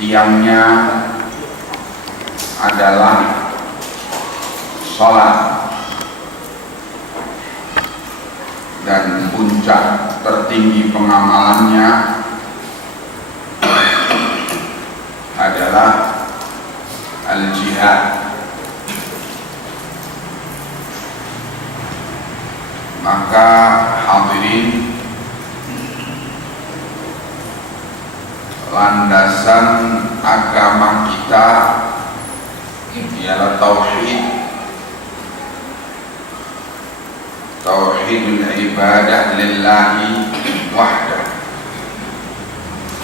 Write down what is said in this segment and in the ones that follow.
tiangnya adalah sholat, dan puncak tertinggi pengamalannya adalah al-jihad. Maka hadirin, landasan agama kita ialah tauhidul ibadah lillahi wahdah,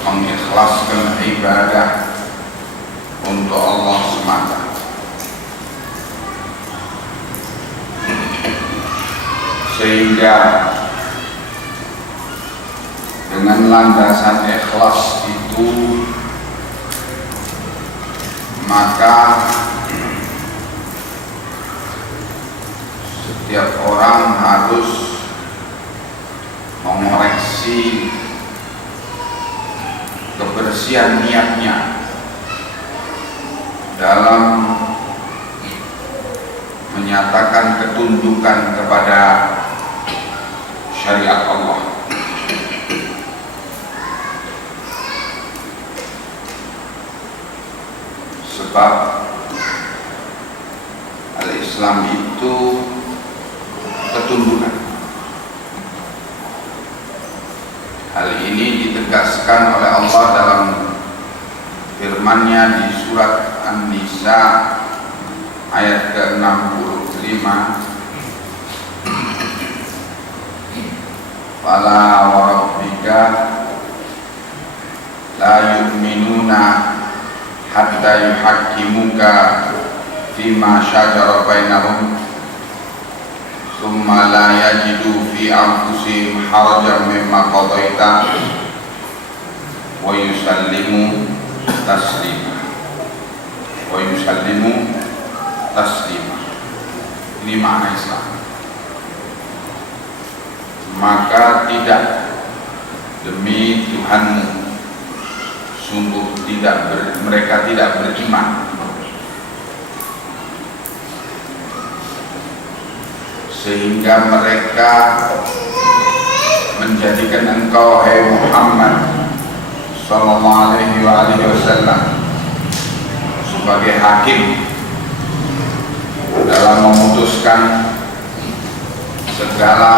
mengikhlaskan ibadah untuk Allah semata. Sehingga dengan landasan ikhlas itu, maka setiap orang harus mengoreksi kebersihan niatnya dalam menyatakan ketundukan kepada syariat Allah. Sebab al-Islam itu ketundukan. Hal ini ditegaskan oleh Allah dalam firman-Nya di surat An-Nisa ayat ke-65, fala wa rabbika la yu'minuna hatta yuhakkimuka fima syajara bainahum thumma la yajidu fi anfusihim harajan mimma qadaita wa yusallimu taslima. Ini makna Islam. Maka tidak, demi Tuhanmu, sungguh mereka tidak beriman sehingga mereka menjadikan engkau, hai Muhammad sallallahu alaihi wasallam, sebagai hakim dalam memutuskan segala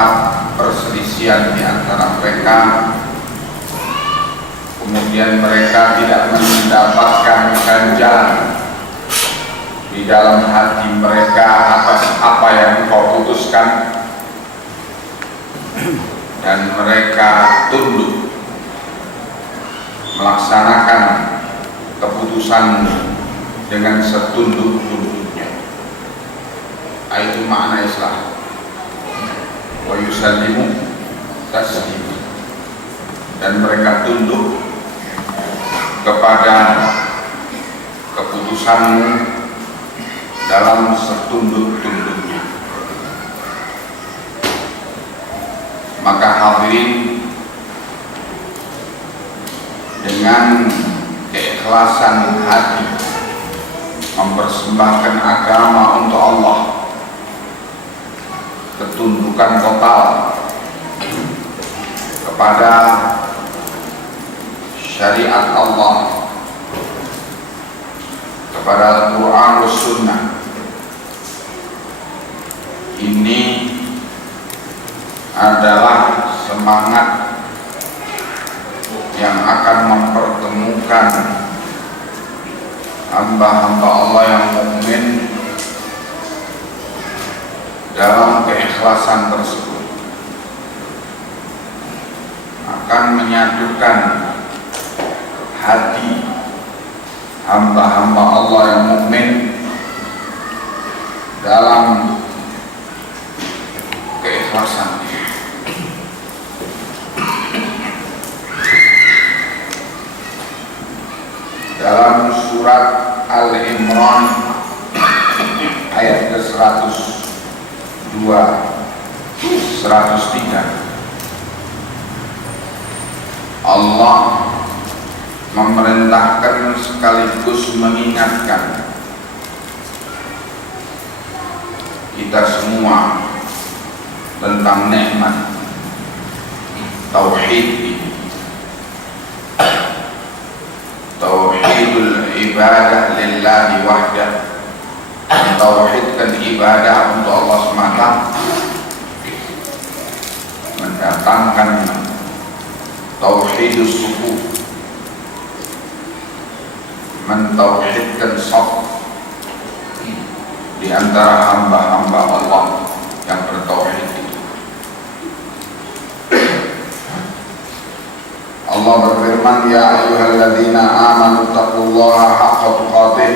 perselisihan di antara mereka. Kemudian mereka tidak mendapatkan ganjaran di dalam hati mereka atas apa yang kau putuskan, dan mereka tunduk melaksanakan keputusanmu dengan setunduk-tunduknya. Itu makna Islam. Wa yusallimu taslima, dan mereka tunduk kepada keputusanmu dalam setunduk-tunduknya. Maka hadirin, dengan keikhlasan hati mempersembahkan agama untuk Allah, ketundukan total kepada syariat Allah, kepada Al-Quran dan Sunnah, ini adalah semangat yang akan mempertemukan hamba-hamba Allah yang mukmin dalam keikhlasan tersebut, akan menyatukan hati hamba-hamba Allah yang mukmin dalam keikhlasan. Dalam surat Al-Imran ayat ke-102, 103, Allah memerintahkan sekaligus mengingatkan kita semua tentang nikmat tauhid ini. Tauhidul ibadah lillahi wahdah, tauhidkan ibadah untuk Allah semata, mendatangkan tauhidus sufu, mentauhidkan shaf di antara hamba-hamba Allah yang bertauhid itu. Allah berfirman, ya ayyuhalladzina amanu taqullaha haqqa tuqatih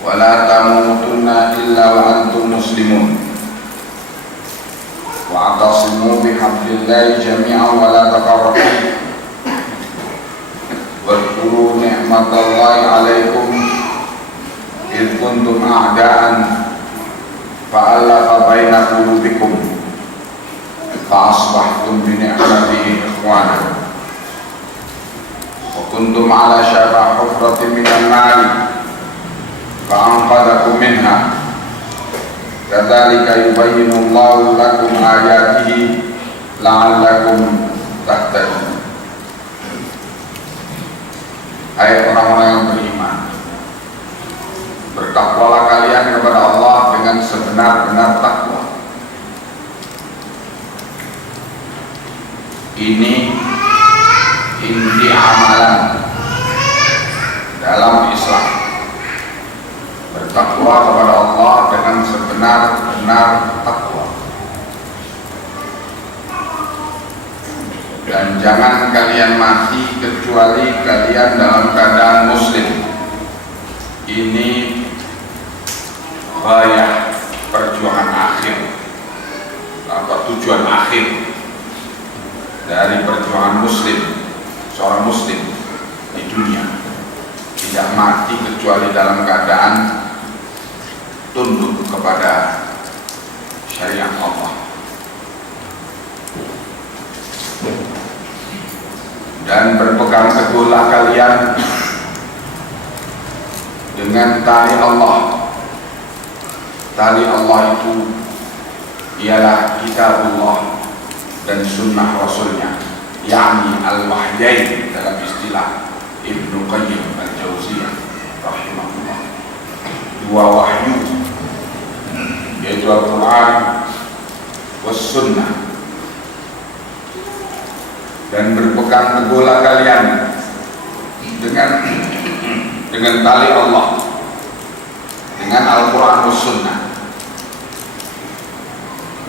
wa la tamutunna illa wa antum muslimun wa atasimu bihablillahi jami'an wa la tafarraqu wadhkuru ni'matallahi 'alaikum id kuntum a'da'an fa'alafa baina qulubikum fa'asbahtum bi ni'matihi ikhwana wa kuntum 'ala syafa hufratin minan nar fa'anqadhakum minha kadzalika yubayyinu Allahu lakum ayatihi la'allakum tahtadun. Hai orang-orang yang beriman, bertakwalah kalian kepada Allah dengan sebenar-benar takwa. Ini inti amalan dalam Islam. Bertakwa kepada Allah dengan sebenar-benar takwa. Dan jangan kalian mati kecuali kalian dalam keadaan muslim. Ini ghayah perjuangan akhir atau tujuan akhir dari perjuangan muslim, seorang muslim di dunia, tidak mati kecuali dalam keadaan tunduk kepada syariat Allah. Dan berpegang teguhlah kalian dengan tali Allah. Tali Allah itu ialah kitabullah dan sunnah Rasulnya, yakni al-wahyain dalam istilah Ibnu Qayyim al-Jauziyah rahimahullah. Dua wahyu, yaitu Al-Quran was sunnah. Dan berpegang teguhlah kalian dengan tali Allah, dengan Al-Quran was sunnah.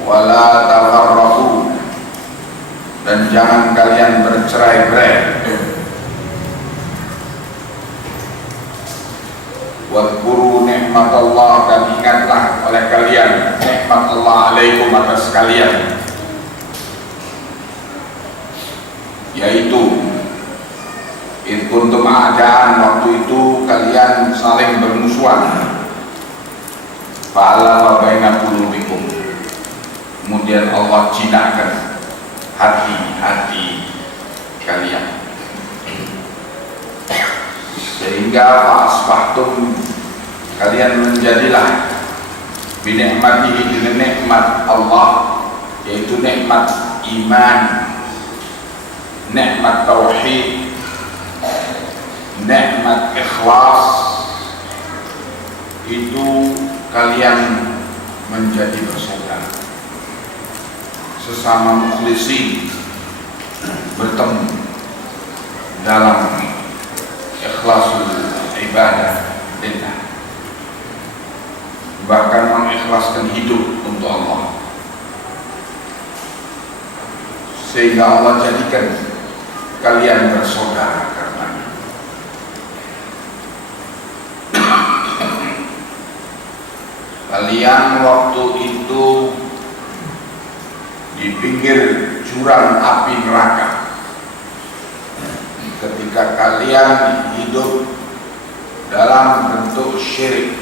Wala tafarraqu, dan jangan kalian bercerai-berai. Wadhkuru ni'matallah, dan ingatlah oleh kalian nikmat Allah alaikum atas kalian, yaitu id kuntum a'daan, waktu itu kalian saling bermusuhan, fa'alafa baina qulubikum, kemudian Allah jinakkan hati-hati kalian, sehingga fa'asbahtum, kalian menjadilah binikmatihi, dengan nikmat Allah, yaitu nikmat iman, nikmat tauhid, nikmat ikhlas, itu kalian menjadi bersaudara, sesama mukhlisin, bertemu dalam ikhlasul ibadah lillah, bahkan mengikhlaskan hidup untuk Allah, sehingga Allah jadikan kalian bersaudara karenanya. Kalian waktu itu di pinggir jurang api neraka, ketika kalian hidup dalam bentuk syirik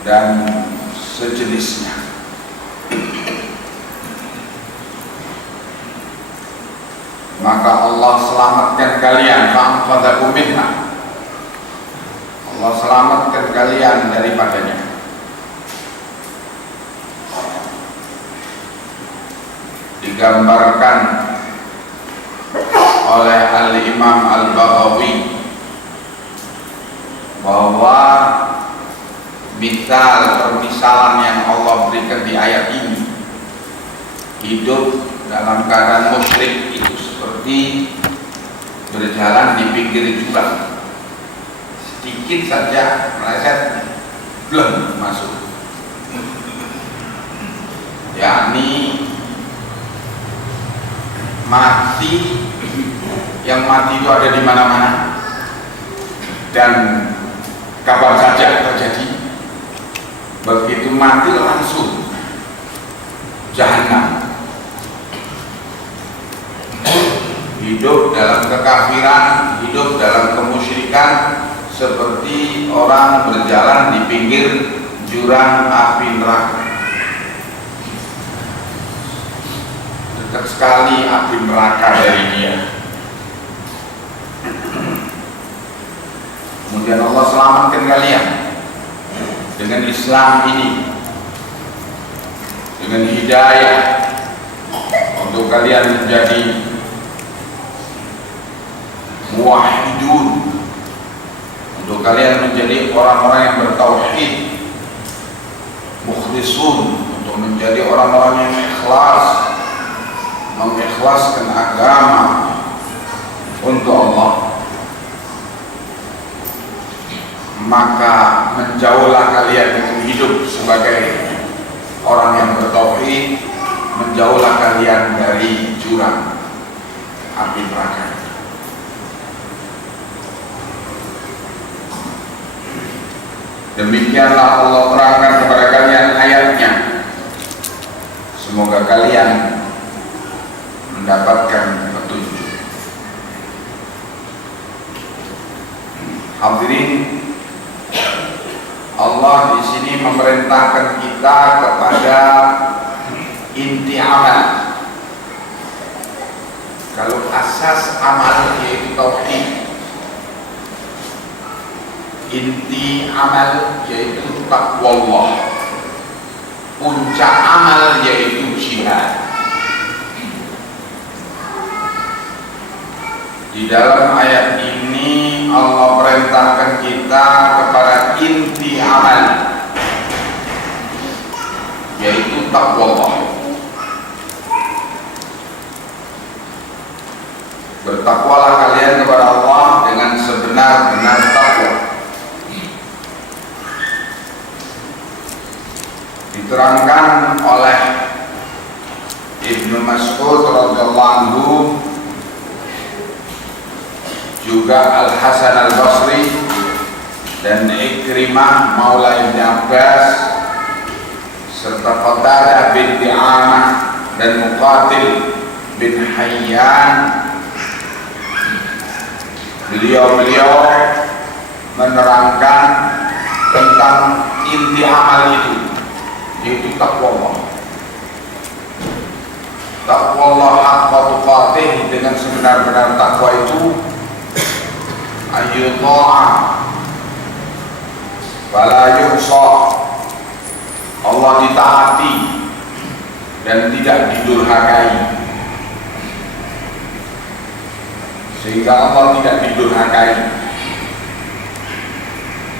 dan sejenisnya. maka Allah selamatkan kalian, fa'anqadhakum minha. Allah selamatkan kalian daripadanya. Digambarkan oleh Al-Imam Al-Baghawi bahwa permisalan yang Allah berikan di ayat ini, hidup dalam keadaan musyrik itu seperti berjalan di pinggir jurang, sedikit saja meleset belum masuk, yakni mati. Yang mati itu ada di mana-mana dan kapan saja terjadi. Begitu mati langsung jahanam. Hidup dalam kekafiran, hidup dalam kemusyrikan, seperti orang berjalan di pinggir jurang api neraka. Dekat sekali api neraka dari dia. Kemudian Allah selamatkan kalian dengan Islam ini, dengan hidayah untuk kalian menjadi muwahhidun, untuk kalian menjadi orang-orang yang bertauhid, mukhlisun, untuk menjadi orang-orang yang ikhlas, mengikhlaskan agama untuk Allah. Maka menjauhlah kalian dengan hidup sebagai orang yang bertauhid, menjauhlah kalian dari jurang api neraka. Demikianlah Allah terangkan kepada kalian ayatnya. Semoga kalian mendapatkan petunjuk. Hadirin, Allah di sini memerintahkan kita kepada inti amal. Kalau asas amal yaitu tauhid, inti amal yaitu taqwallah, puncak amal yaitu jihad. Di dalam ayat ini Allah perintahkan kita kepada inti amal, yaitu taqwallah. Bertakwalah kalian kepada Allah dengan sebenar-benar takwa. Diterangkan oleh Ibnu Mas'ud radhiyallahu anhu, juga Al-Hasan Al-Basri dan Ikrimah maula Ibn Abbas serta Qatadah bin Di'amah dan Muqatil bin Hayyan, beliau-beliau menerangkan tentang inti amal itu, yaitu taqwallah. Taqwallah haqqa tuqatih, dengan sebenar-benar takwa itu ayyuta'a wala yuhsa, Allah ditaati dan tidak didurhakai, sehingga Allah tidak didurhakai.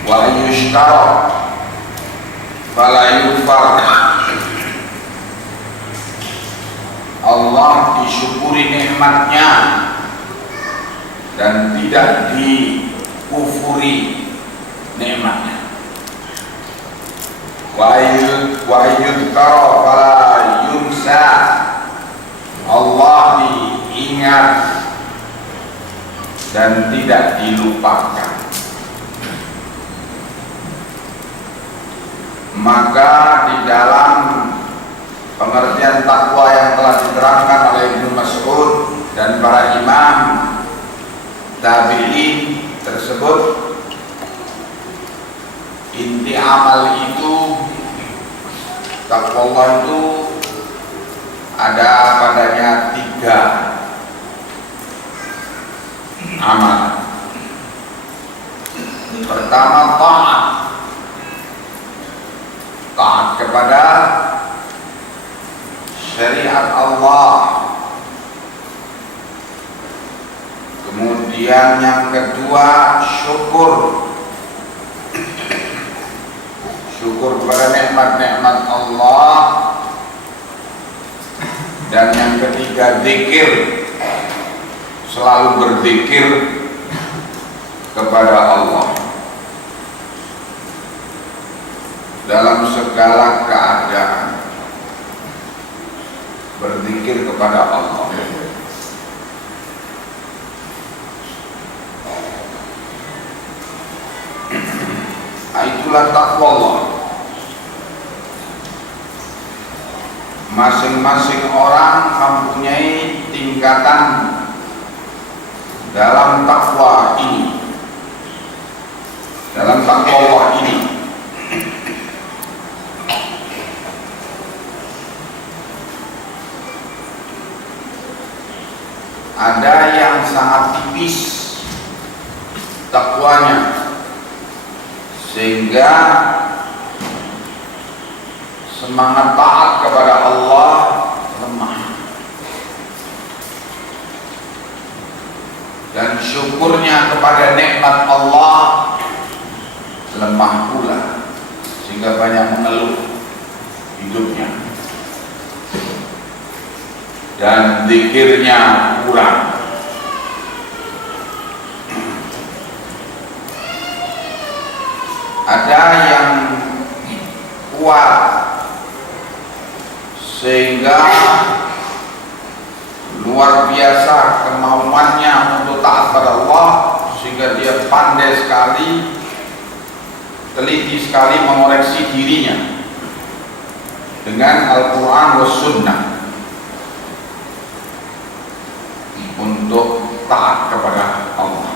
Wa yushkara wala yukfar, Allah disyukuri nikmatnya dan tidak dikufuri nikmatnya. Wa yudhkara fala yunsa, Allah diingat dan tidak dilupakan. Maka di dalam pengertian takwa yang telah diterangkan oleh Ibnu Mas'ud dan para imam tabi'in tersebut, inti amal itu, takwa Allah itu ada padanya 3 amalan. Pertama, taat kepada syariat Allah. Kemudian yang kedua, syukur kepada nikmat-nikmat Allah. Dan yang ketiga, zikir, selalu berzikir kepada Allah dalam segala keadaan, berzikir kepada Allah. Itulah takwa Allah. Masing-masing orang mempunyai tingkatan dalam takwa ini, dalam takwa Allah ini. Ada yang sangat tipis takwanya, sehingga semangat taat kepada Allah lemah, dan syukurnya kepada nikmat Allah lemah pula, sehingga banyak mengeluh hidupnya, dan zikirnya kurang. Ada yang kuat sehingga luar biasa kemauannya untuk taat pada Allah, sehingga dia pandai sekali, teliti sekali mengoreksi dirinya dengan Al-Quran was Sunnah untuk taat kepada Allah.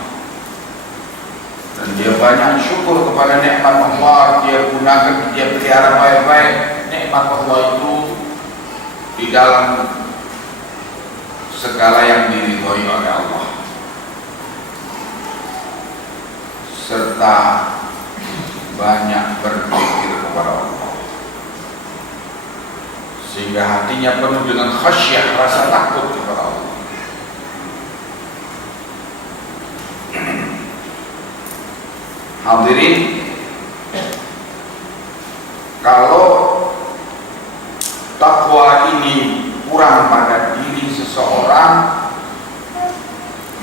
Dan dia banyak syukur kepada nikmat Allah, dia gunakan, dia pelihara baik-baik nikmat Allah itu di dalam segala yang diridhoi oleh Allah, serta banyak berzikir kepada Allah, sehingga hatinya penuh dengan khasyah, rasa takut kepada Allah. Hadirin, kalau takwa ini kurang pada diri seseorang,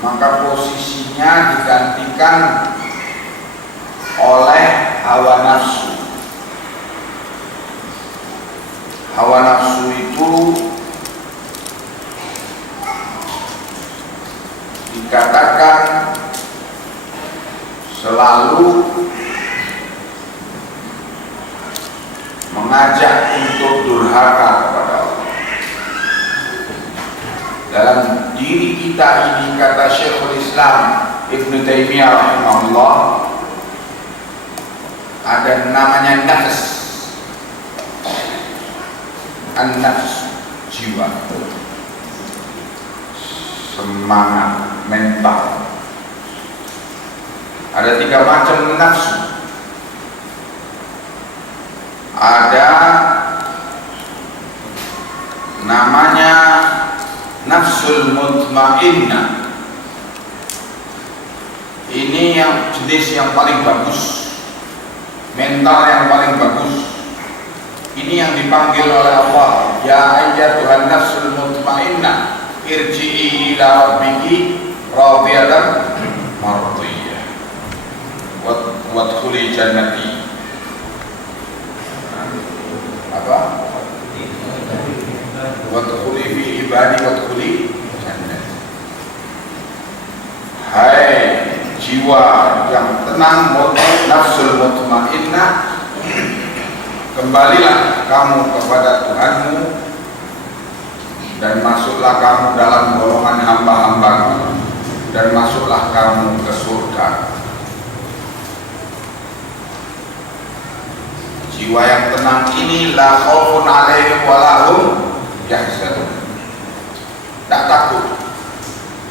maka posisinya digantikan oleh hawa nafsu. Hawa nafsu itu dikatakan selalu mengajak untuk durhaka kepada Allah. Dalam diri kita ini, kata Syekhul Islam Ibnu Taimiyah rahimahullah, ada namanya nafs. An-nafs, jiwa, semangat, mental. Ada 3 macam nafsu. Ada namanya nafsul mutmainnah. Ini yang jenis yang paling bagus, mental yang paling bagus. Ini yang dipanggil oleh Allah, ya ayyatuhan nafsul mutmainnah, irji'i ila rabbiki radiyatan mardiyah wadkhuli jannati. Apa? Wadkhuli fi ibadi wadkhuli jannati. Hai jiwa yang tenang, nafsul mutmainnah, kembalilah kamu kepada Tuhanmu dan masuklah kamu dalam golongan hamba-hambaku, dan masuklah kamu ke surga. Jiwa yang tenang ini la khaufun 'alaihim wa la hum yahzanun. Tak takut.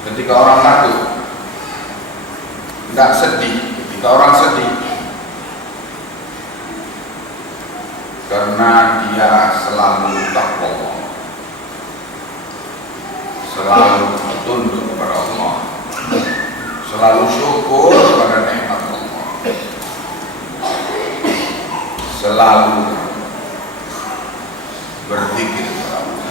Ketika orang takut, nggak sedih. Ketika orang sedih karena dia selalu takwa, selalu tunduk kepada Allah, selalu syukur pada nikmat Allah, selalu berzikir kepada Allah.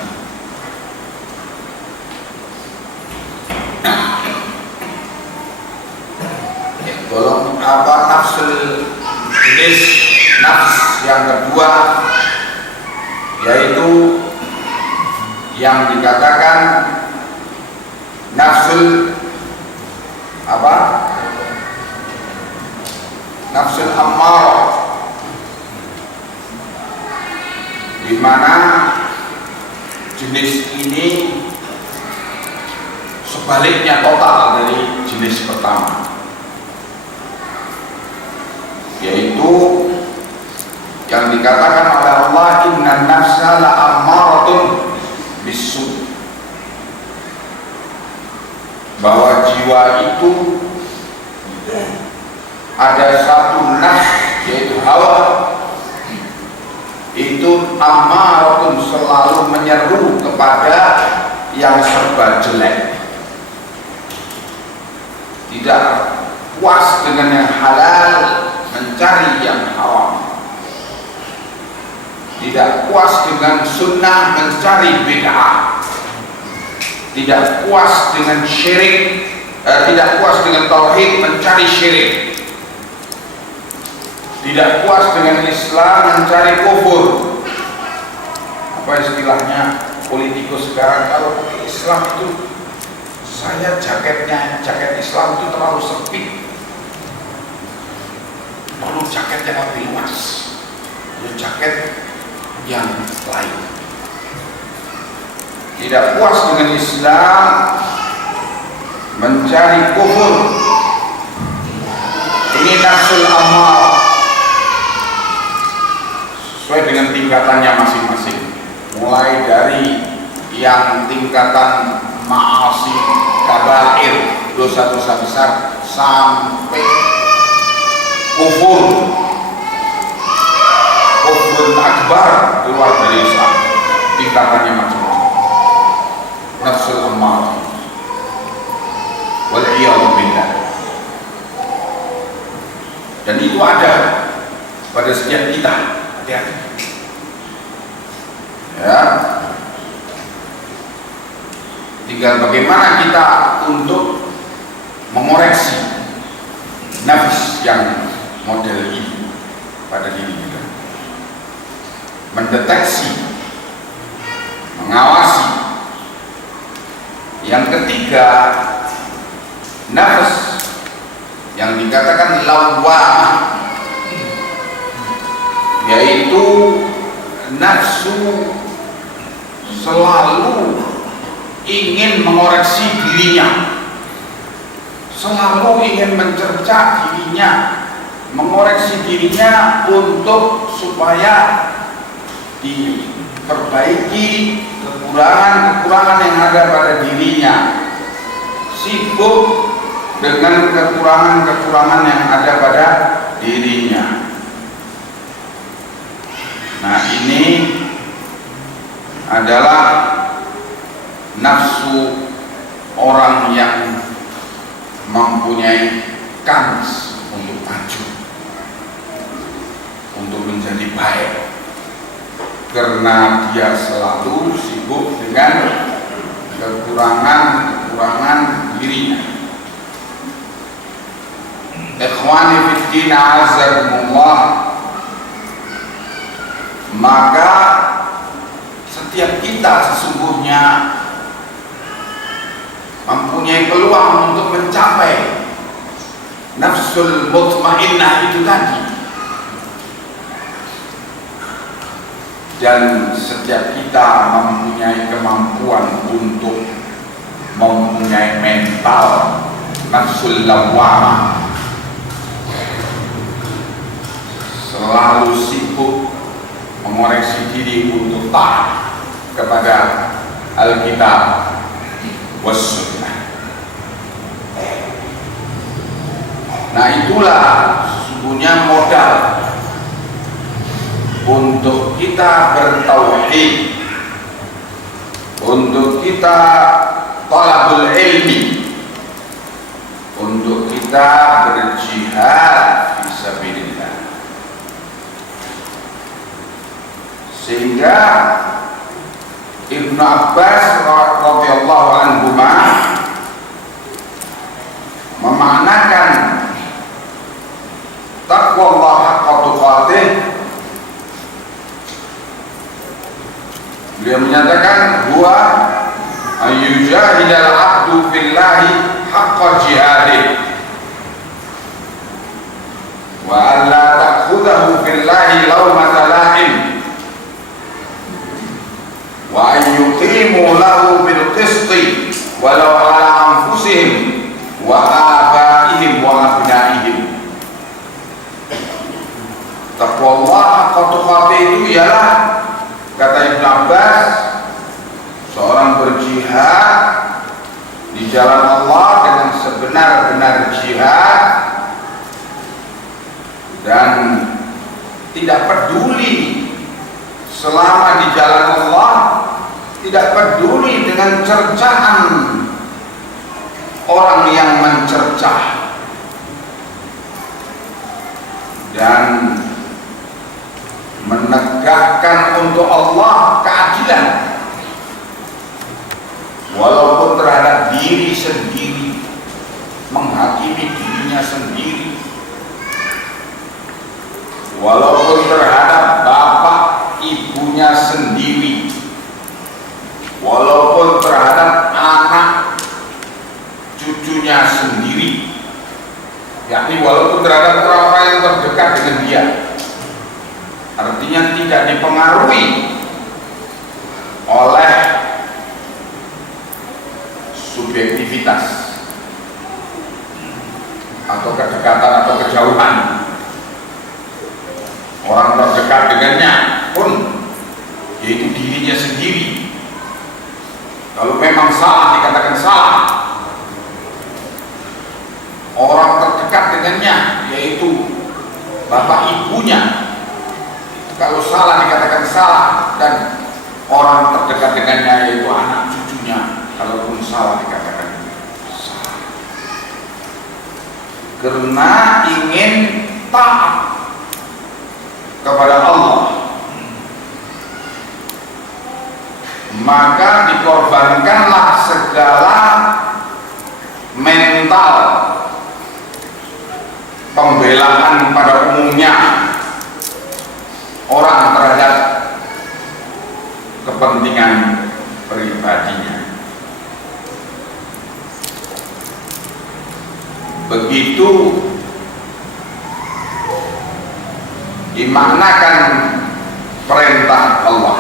Tolong nafsul jenis nafs yang kedua, yaitu yang dikatakan nafsul nafsul ammarah, di mana jenis ini sebaliknya total dari jenis pertama, yaitu yang dikatakan oleh Allah, innan nafsa la ammaratun bisu, bahwa jiwa itu ada satu nafs, yaitu hawa, itu ammaratun, selalu menyeru kepada yang serba jelek, tidak puas dengan yang halal, mencari yang haram, tidak puas dengan sunnah, mencari bid'ah, tidak puas dengan syirik, tidak puas dengan tauhid, mencari syirik, tidak puas dengan Islam, mencari kufur. Apa istilahnya politikus sekarang, kalau pakai Islam itu, saya jaket Islam itu terlalu sempit, perlu jaket yang lebih luas, perlu jaket yang lain. Tidak puas dengan Islam, mencari kufur. Ini nafsul ammarah, sesuai dengan tingkatannya masing-masing, mulai dari yang tingkatan ma'asi kabair, dosa-dosa besar, sampai kufur akbar, keluar dari Islam. Tingkatannya macam-macam. Nafsul ammarah, wal'iyadu billah. Dan itu ada pada setiap kita. Hati-hati ya. Tinggal bagaimana kita untuk mengoreksi nafs yang model ini pada diri kita, mendeteksi, mengawasi. Yang ketiga, nafs yang dikatakan lawwamah, yaitu nafsu selalu ingin mengoreksi dirinya, selalu ingin mencerca dirinya, mengoreksi dirinya untuk supaya diperbaiki kekurangan-kekurangan yang ada pada dirinya, sibuk dengan kekurangan-kekurangan yang ada pada dirinya. Nah, ini adalah nafsu orang yang mempunyai kans untuk maju, untuk menjadi baik, karena dia selalu sibuk dengan kekurangan-kekurangan dirinya. Ikhwani fiddin azakumullah, maka setiap kita sesungguhnya mempunyai peluang untuk mencapai nafsul mutmainnah itu tadi. Dan setiap kita mempunyai kemampuan untuk mempunyai mental nafsul lawwamah, selalu sibuk mengoreksi diri untuk taat kepada Alkitab was Sunnah. Nah, itulah sesungguhnya modal untuk kita bertauhid, untuk kita talabul ilmi, untuk kita berjihad fisabilillah. Sehingga Ibnu Abbas radhiyallahu anhuma memaknakan taqwallah haqqa tuqatih. Beliau menyatakan huwa ayyujahidal abdu fillahi haqqa jihadih wa alla ta'khudahu fillahi lawmata la'im wa an yuqimu lahu bil qisti walau ala anfusihim wa abaihim wa abnaihim. Taqwallah haqqa tuqatih itu ialah, kata Ibnu Abbas, seorang berjihad di jalan Allah dengan sebenar-benar jihad dan tidak peduli selama di jalan Allah, tidak peduli dengan cercaan orang yang mencercah, dan menegakkan untuk Allah keadilan walaupun terhadap diri sendiri, menghakimi dirinya sendiri, walaupun terhadap bapak ibunya sendiri, walaupun terhadap anak cucunya sendiri, yakni walaupun terhadap orang-orang yang terdekat dengan dia. Artinya tidak dipengaruhi oleh subjektivitas atau kedekatan atau kejauhan orang terdekat dengannya pun, yaitu dirinya sendiri. Kalau memang salah dikatakan salah, orang terdekat dengannya yaitu bapak ibunya, kalau salah dikatakan salah, dan orang terdekat dengannya yaitu anak cucunya, kalaupun salah dikatakan salah, karena ingin taat kepada Allah, maka dikorbankanlah segala mental pembelaan pada umumnya orang terhadap kepentingan pribadinya. Begitu dimaknakan perintah Allah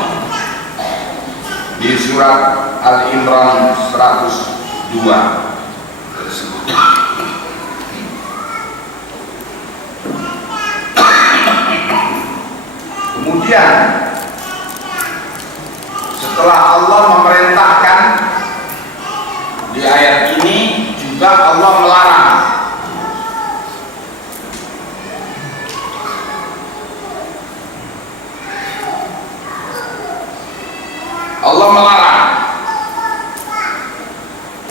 di surat Al-Imran 102 tersebut. Kemudian setelah Allah memerintahkan, di ayat ini juga Allah melarang. Allah melarang,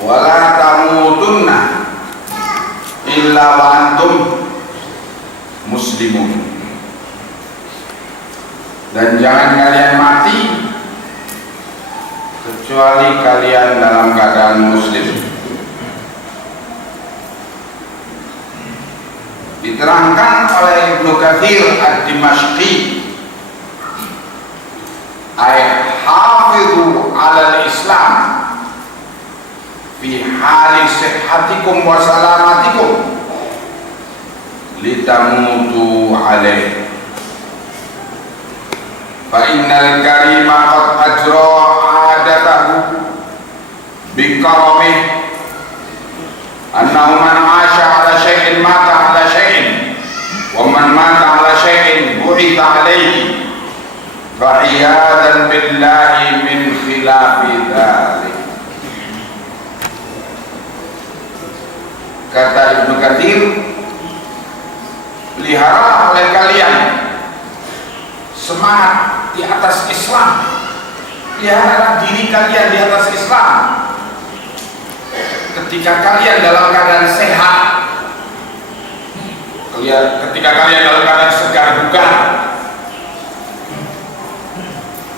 wala tamutunna illa wa antum muslimun. Dan jangan kalian mati kecuali kalian dalam keadaan muslim. Diterangkan oleh Ibnu Katsir ad-Dimashqi, ayat hafizu 'alal Islam fi hali sihhatikum wa salamatikum litamutu 'alaihi. Fa innal karima qad ajra 'adatahu bi karamih annahu man 'asha 'ala syai'in mata 'ala syai'in wa man mata 'ala syai'in bu'itha 'alaihi fa iyadan billahi min khilafi dzalik. Kata Ibnu Katsir, pelihara oleh kalian semangat di atas Islam, pelihara diri kalian di atas Islam. Ketika kalian dalam keadaan sehat, ketika kalian dalam keadaan segar bugar,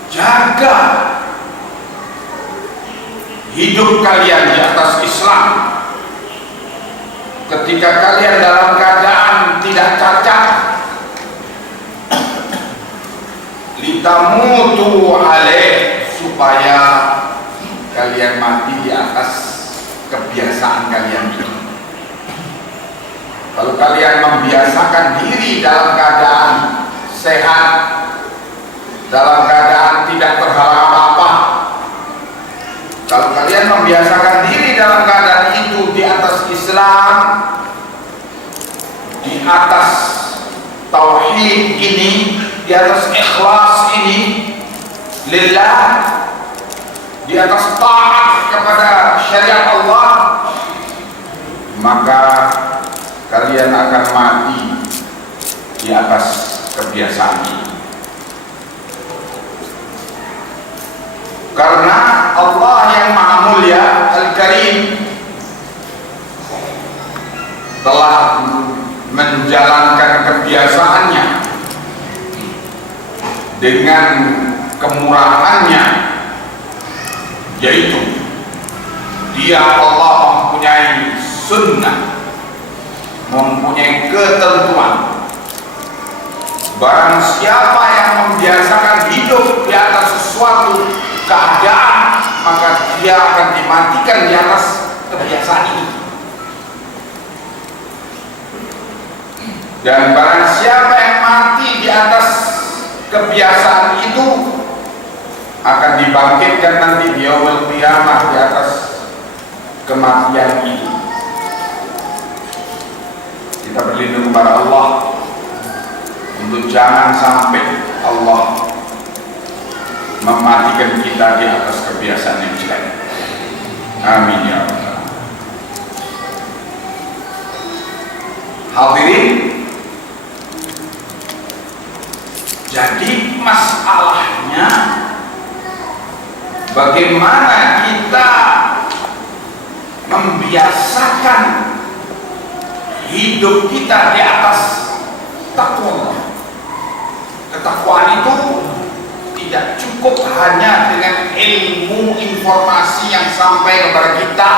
jaga hidup kalian di atas Islam. Ketika kalian dalam keadaan tidak cacat, litamutu alaih, supaya kalian mati di atas kebiasaan kalian itu. Kalau kalian membiasakan diri dalam keadaan sehat, dalam keadaan tidak terhalang apa-apa, kalau kalian membiasakan diri dalam keadaan itu di atas Islam, di atas tauhid ini, di atas ikhlas ini, lillah, di atas taat kepada syariat Allah, maka kalian akan mati di atas kebiasaan ini. Karena Allah yang Maha Mulia Al-Karim telah menjalankan kebiasaannya dengan kemurahannya, yaitu Dia Allah mempunyai sunnah, mempunyai ketentuan. Barang siapa yang membiasakan hidup di atas sesuatu keadaan, maka dia akan dimatikan di atas kebiasaan ini. Dan barang siapa yang mati di atas kebiasaan itu akan dibangkitkan nanti di yaumul qiyamah di atas kematian itu. Kita berlindung kepada Allah untuk jangan sampai Allah mematikan kita di atas kebiasaan yang jelek. Amin ya Allah. Hadirin, jadi masalahnya bagaimana kita membiasakan hidup kita di atas takwa. Ketakwaan itu tidak cukup hanya dengan ilmu informasi yang sampai kepada kita,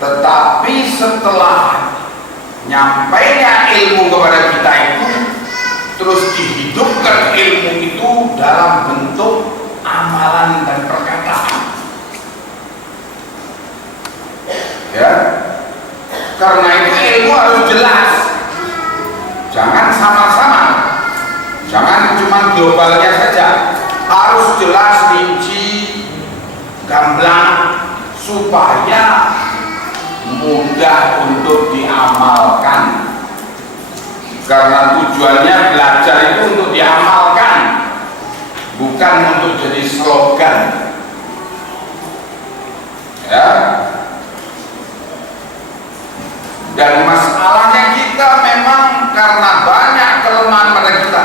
tetapi setelah nyampainya ilmu kepada kita itu terus dihidupkan ilmu itu dalam bentuk amalan dan perkataan. Ya, karena itu ilmu harus jelas, jangan sama-sama, jangan cuma globalnya saja, harus jelas, rinci, gamblang, supaya mudah untuk diamalkan. Karena tujuannya belajar itu untuk diamalkan, bukan untuk jadi slogan. Ya. Dan masalahnya kita memang karena banyak kelemahan pada kita,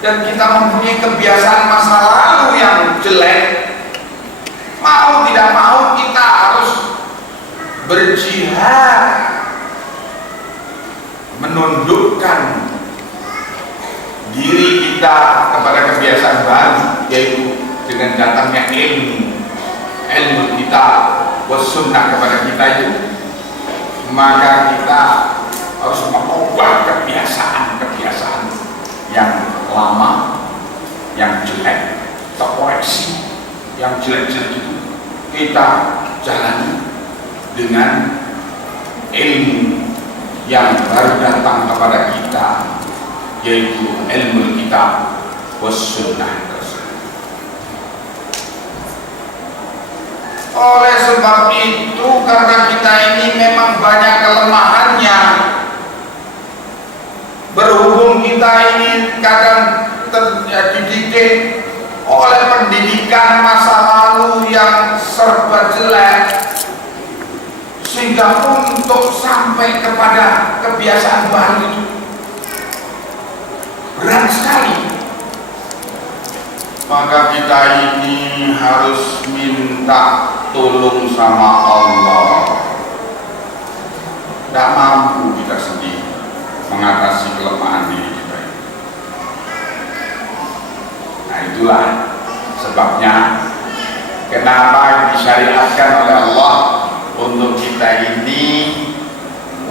dan kita mempunyai kebiasaan masa lalu yang jelek, mau tidak mau kita harus berjihad menundukkan diri kita kepada kebiasaan baru, yaitu dengan datangnya ilmu kita wassunnah kepada kita itu, maka kita harus mengubah kebiasaan-kebiasaan yang lama, yang jelek, kita koreksi yang jelek-jelek itu, kita jalani dengan ilmu yang baru datang kepada kita, yaitu ilmu kita wassunnah. Oleh sebab itu, karena kita ini memang banyak kelemahannya, berhubung kita ini kadang dididik oleh pendidikan masa lalu yang serba jelek, sehingga pun untuk sampai kepada kebiasaan baru itu berat sekali. Maka kita ini harus minta tolong sama Allah. Tidak mampu kita sendiri mengatasi kelemahan diri kita ini. Nah, itulah sebabnya kenapa disyariatkan oleh Allah untuk kita ini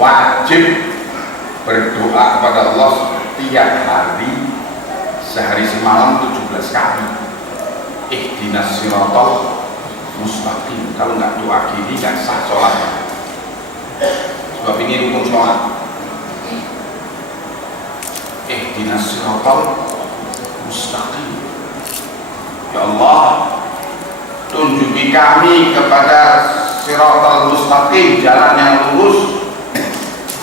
wajib berdoa kepada Allah setiap hari, sehari semalam 17 kali. Ihdinas siratal mustaqim. Kalau nggak doa gini nggak sah sholatnya. Sebab ini rukun sholat. Ihdinas siratal mustaqim. Ya Allah, tunjuki kami kepada siratal mustaqim, jalan yang lurus.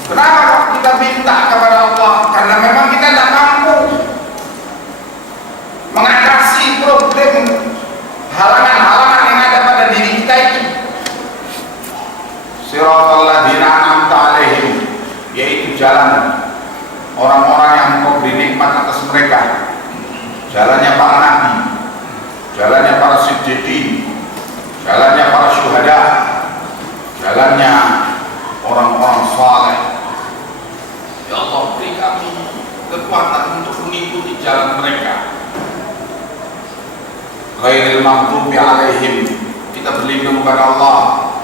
Kenapa kita minta kepada Allah? Karena memang kita tidak mampu mengatasi problem halangan-halangan yang ada pada diri kita ini. Siratal ladzina an'amta 'alaihim, yaitu jalan orang-orang yang engkau beri nikmat atas mereka. Jalannya para nabi, jalannya para siddiqin, jalannya para syuhada, jalannya orang-orang saleh. Ya Allah, beri kami kekuatan untuk mengikuti jalan mereka. Ghairil maghdubi alaihim, kita berlindung kepada Allah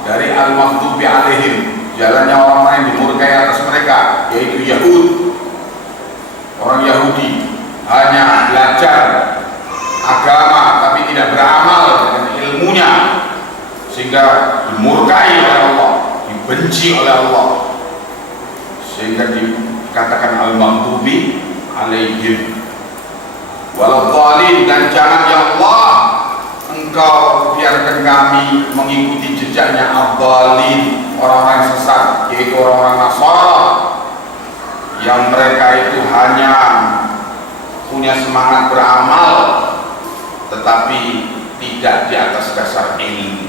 dari al-maghdubi alaihim, jalannya orang-orang yang dimurkai atas mereka, yaitu Yahud. Orang Yahudi hanya belajar agama tapi tidak beramal dengan ilmunya, sehingga dimurkai oleh Allah, dibenci oleh Allah, sehingga dikatakan al-maghdubi alaihim waladhdallin. Dan jangan ya Allah Engkau biarkan kami mengikuti jejaknya ad-dhalin, orang-orang yang sesat, yaitu orang-orang Nasara, yang mereka itu hanya punya semangat beramal tetapi tidak di atas dasar ilmu.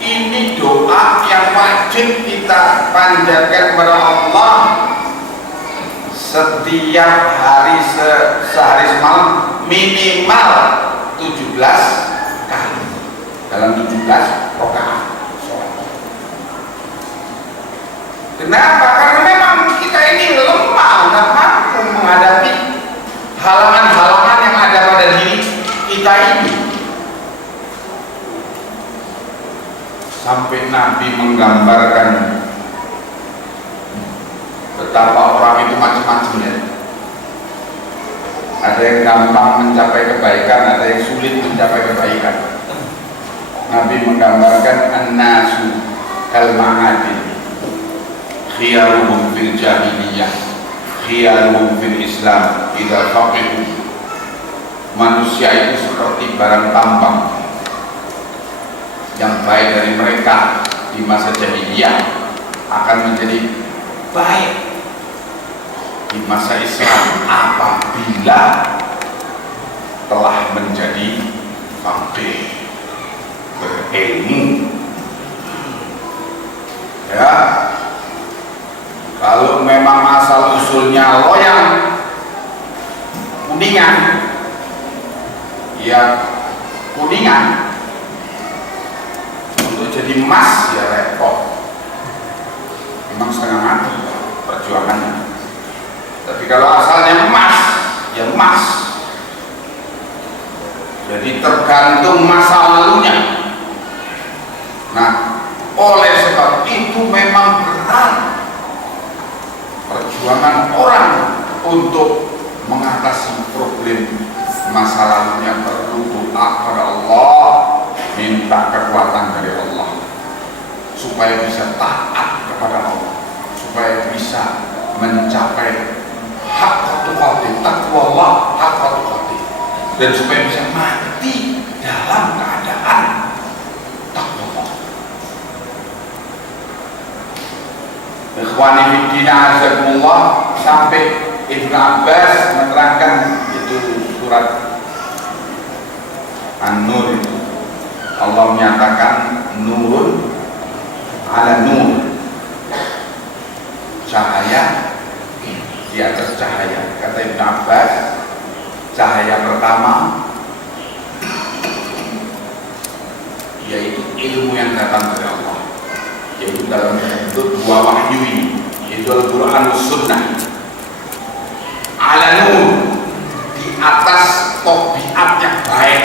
Ini doa yang wajib kita panjatkan kepada Allah setiap hari, sehari semalam, minimal 17 kali dalam 17 rakaat sholat. Kenapa? Karena memang kita ini lemah, nggak mampu menghadapi halangan-halangan yang ada pada diri kita ini. Sampai Nabi menggambarkan betapa orang itu macam-macam ya. Ada yang gampang mencapai kebaikan, ada yang sulit mencapai kebaikan. Nabi menggambarkan an-nasu kal ma'adin, khiyaruhum fil jahiliyah, khiyaruhum fil Islam idza faqihu. Manusia itu seperti barang tambang, yang baik dari mereka di masa jahiliyah akan menjadi baik di masa Islam apabila telah menjadi faqih, berilmu. Ya, kalau memang asal usulnya loyang kuningan, ya kuningan, untuk jadi emas ya repot, memang setengah mati perjuangannya. Tapi kalau asalnya emas, ya emas. Jadi tergantung masa lalunya. Nah, oleh sebab itu memang berat perjuangan orang untuk mengatasi problem masa lalunya. Perlu doa kepada Allah, minta kekuatan dari Allah supaya bisa taat kepada Allah, supaya bisa mencapai hak tuqatih, taqwa Allah, hak tuqatih, dan supaya bisa mati dalam keadaan takwa Allah. Ikhwani fiddin azakumullah, sampai Ibnu Abbas menerangkan itu surat An-Nur itu Allah menyatakan nurun ala nur, cahaya di atas cahaya. Kata Ibn Abbas, cahaya pertama yaitu ilmu yang datang dari Allah, yaitu dalam bentuk dua wahyu ini, yaitu Al-Quran dan Sunnah. Ala nur, di atas tabiat yang baik.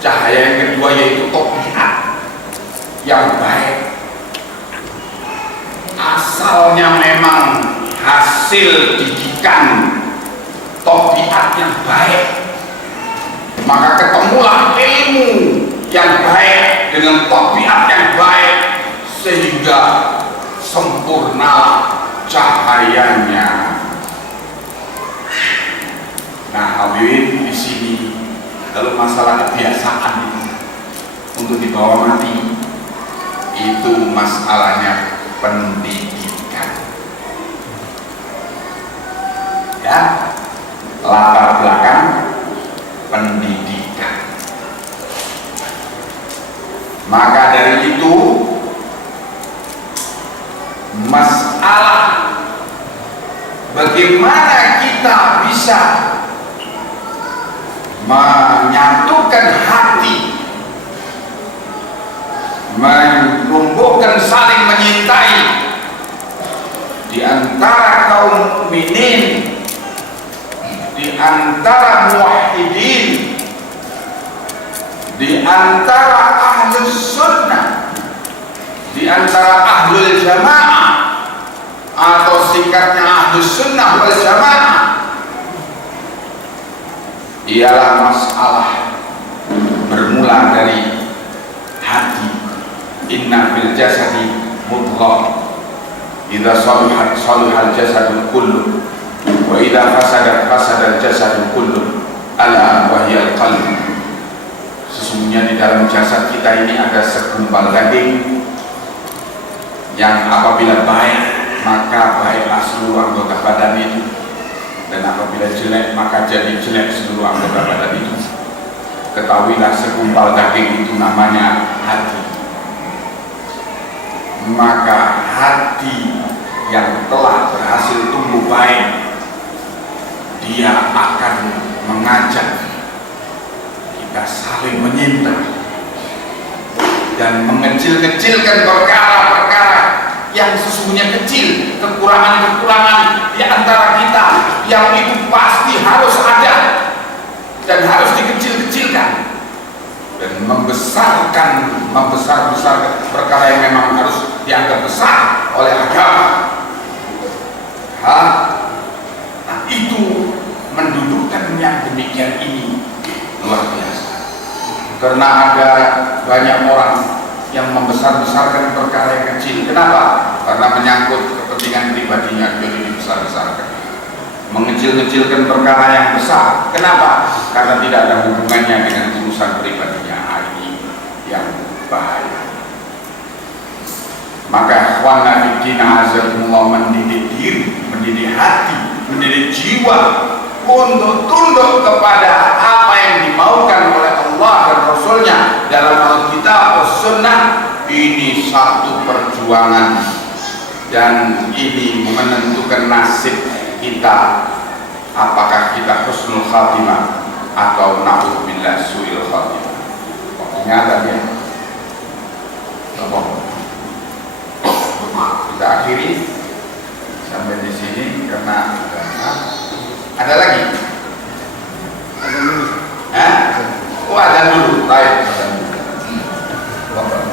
Cahaya yang kedua yaitu tabiat yang baik, asalnya memang hasil didikan tabiat yang baik, maka ketemulah ilmu yang baik dengan tabiat yang baik sehingga sempurna cahayanya. Nah, hadirin di sini kalau masalah kebiasaan untuk dibawa mati itu masalahnya pendidikan. Ya, latar belakang pendidikan. Maka dari itu masalah bagaimana kita bisa menyatukan hati, menumbuhkan saling menyintai di antara kaum mukminin, di antara muwahhidin, di antara ahlus sunnah, di antara ahlul jamaah atau singkatnya ahlus sunnah wal jamaah, ialah masalah bermula dari hati. Inna fil jasadi mudghah, idza saluhat saluhal jasadu kullu, wa idza fasadat fasadal jasadu kullu, ala wahyal qalb. Sesungguhnya di dalam jasad kita ini ada segumpal daging yang apabila baik maka baiklah seluruh anggota badan itu, dan apabila jelek maka jadi jelek seluruh anggota badan itu. Ketahuilah segumpal daging itu namanya hati. Maka hati yang telah berhasil tumbuh baik, dia akan mengajak kita saling menyintai dan mengecil-kecilkan perkara-perkara yang sesungguhnya kecil, kekurangan-kekurangan di antara kita yang itu pasti harus ada dan harus dikecil-kecilkan, dan membesar-besar perkara yang memang harus dianggap besar oleh agama. Nah, itu mendudukkan yang demikian ini luar biasa. Karena ada banyak orang yang membesar-besarkan perkara yang kecil. Kenapa? Karena menyangkut kepentingan pribadinya, jadi dibesar-besarkan. Mengecil-kecilkan perkara yang besar. Kenapa? Karena tidak ada hubungannya dengan urusan pribadinya. Ini yang bahaya. Maka ikhwan fillah azakumullah, mendidik diri, mendidik hati, mendidik jiwa untuk tunduk kepada apa yang dimaukan oleh Allah dan Rasulnya dalam Alkitab dan Sunnah. Ini satu perjuangan dan ini menentukan nasib kita, apakah kita husnul khatimah atau na'udzubillah su'il khatimah. Waktunya ada ya. Kita akhiri sampai di sini karena ada lagi. Oh, ada dulu. Baik. Allah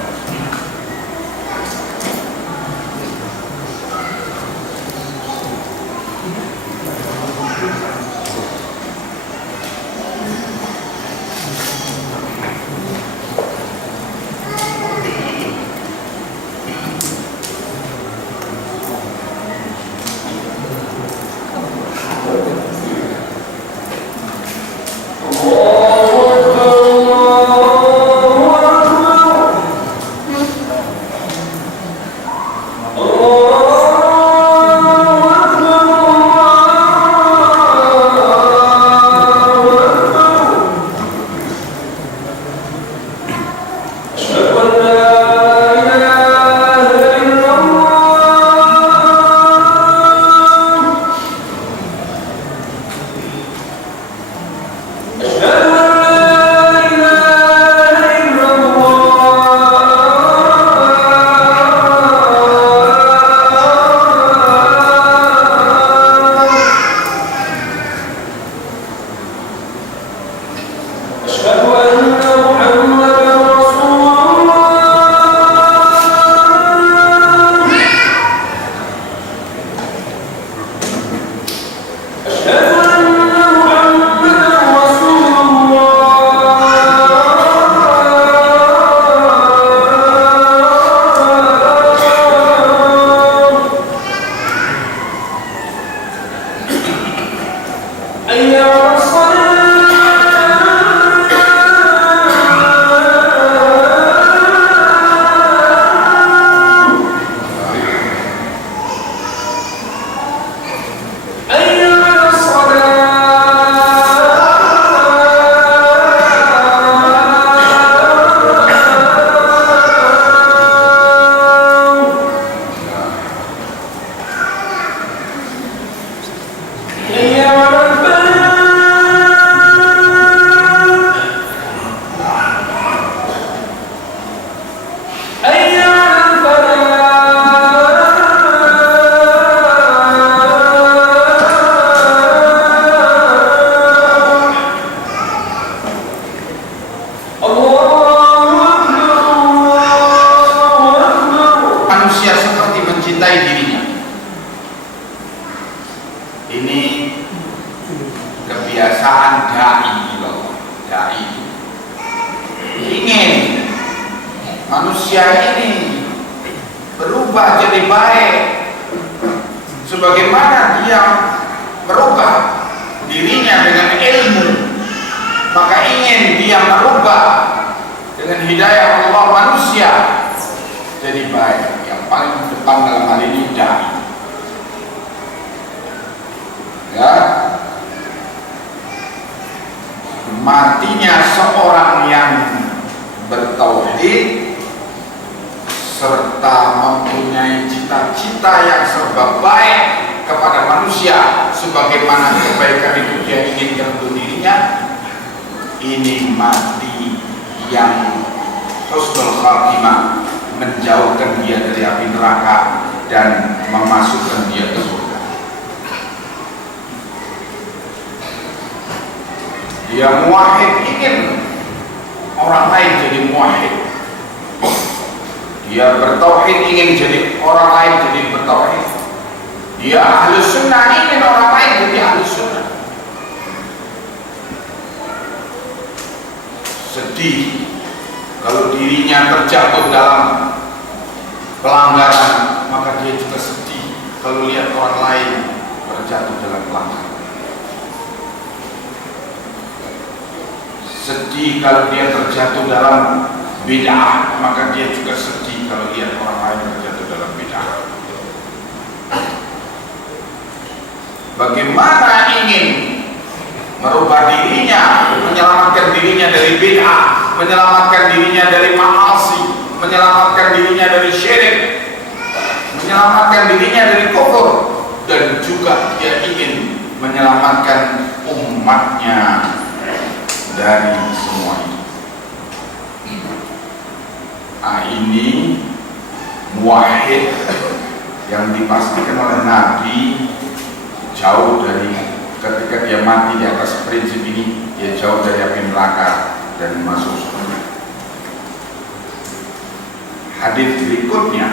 manusia ini berubah jadi baik sebagaimana dia merubah dirinya dengan ilmu, maka ingin dia merubah dengan hidayah Allah manusia jadi baik. Yang paling depan dalam hal ini dai. Ya, matinya seorang yang bertauhid serta mempunyai cita-cita yang serba baik kepada manusia sebagaimana kebaikan itu dia inginkan untuk dirinya, ini mati yang husnul khatimah, menjauhkan dia dari api neraka dan memasukkan dia ke surga. Dia muwahhid, ingin orang lain jadi muwahhid. Dia bertauhid, ingin jadi orang lain jadi bertauhid. Dia ahli sunnah, ingin orang lain jadi ahli sunnah. Sedih kalau dirinya terjatuh dalam pelanggaran, maka dia juga sedih kalau lihat orang lain terjatuh dalam pelanggaran. Sedih kalau dia terjatuh dalam bid'ah, maka dia juga sedih kalau lihat orang lain terjatuh dalam bid'ah. Bagaimana ingin merubah dirinya, menyelamatkan dirinya dari bid'ah, menyelamatkan dirinya dari ma'asi, menyelamatkan dirinya dari syirik, menyelamatkan dirinya dari kufur, dan juga dia ingin menyelamatkan umatnya dari semua ini. Ini muwahhid yang dipastikan oleh Nabi jauh dari, ketika dia mati di atas prinsip ini, dia jauh dari api neraka dan masuk surga. Hadis berikutnya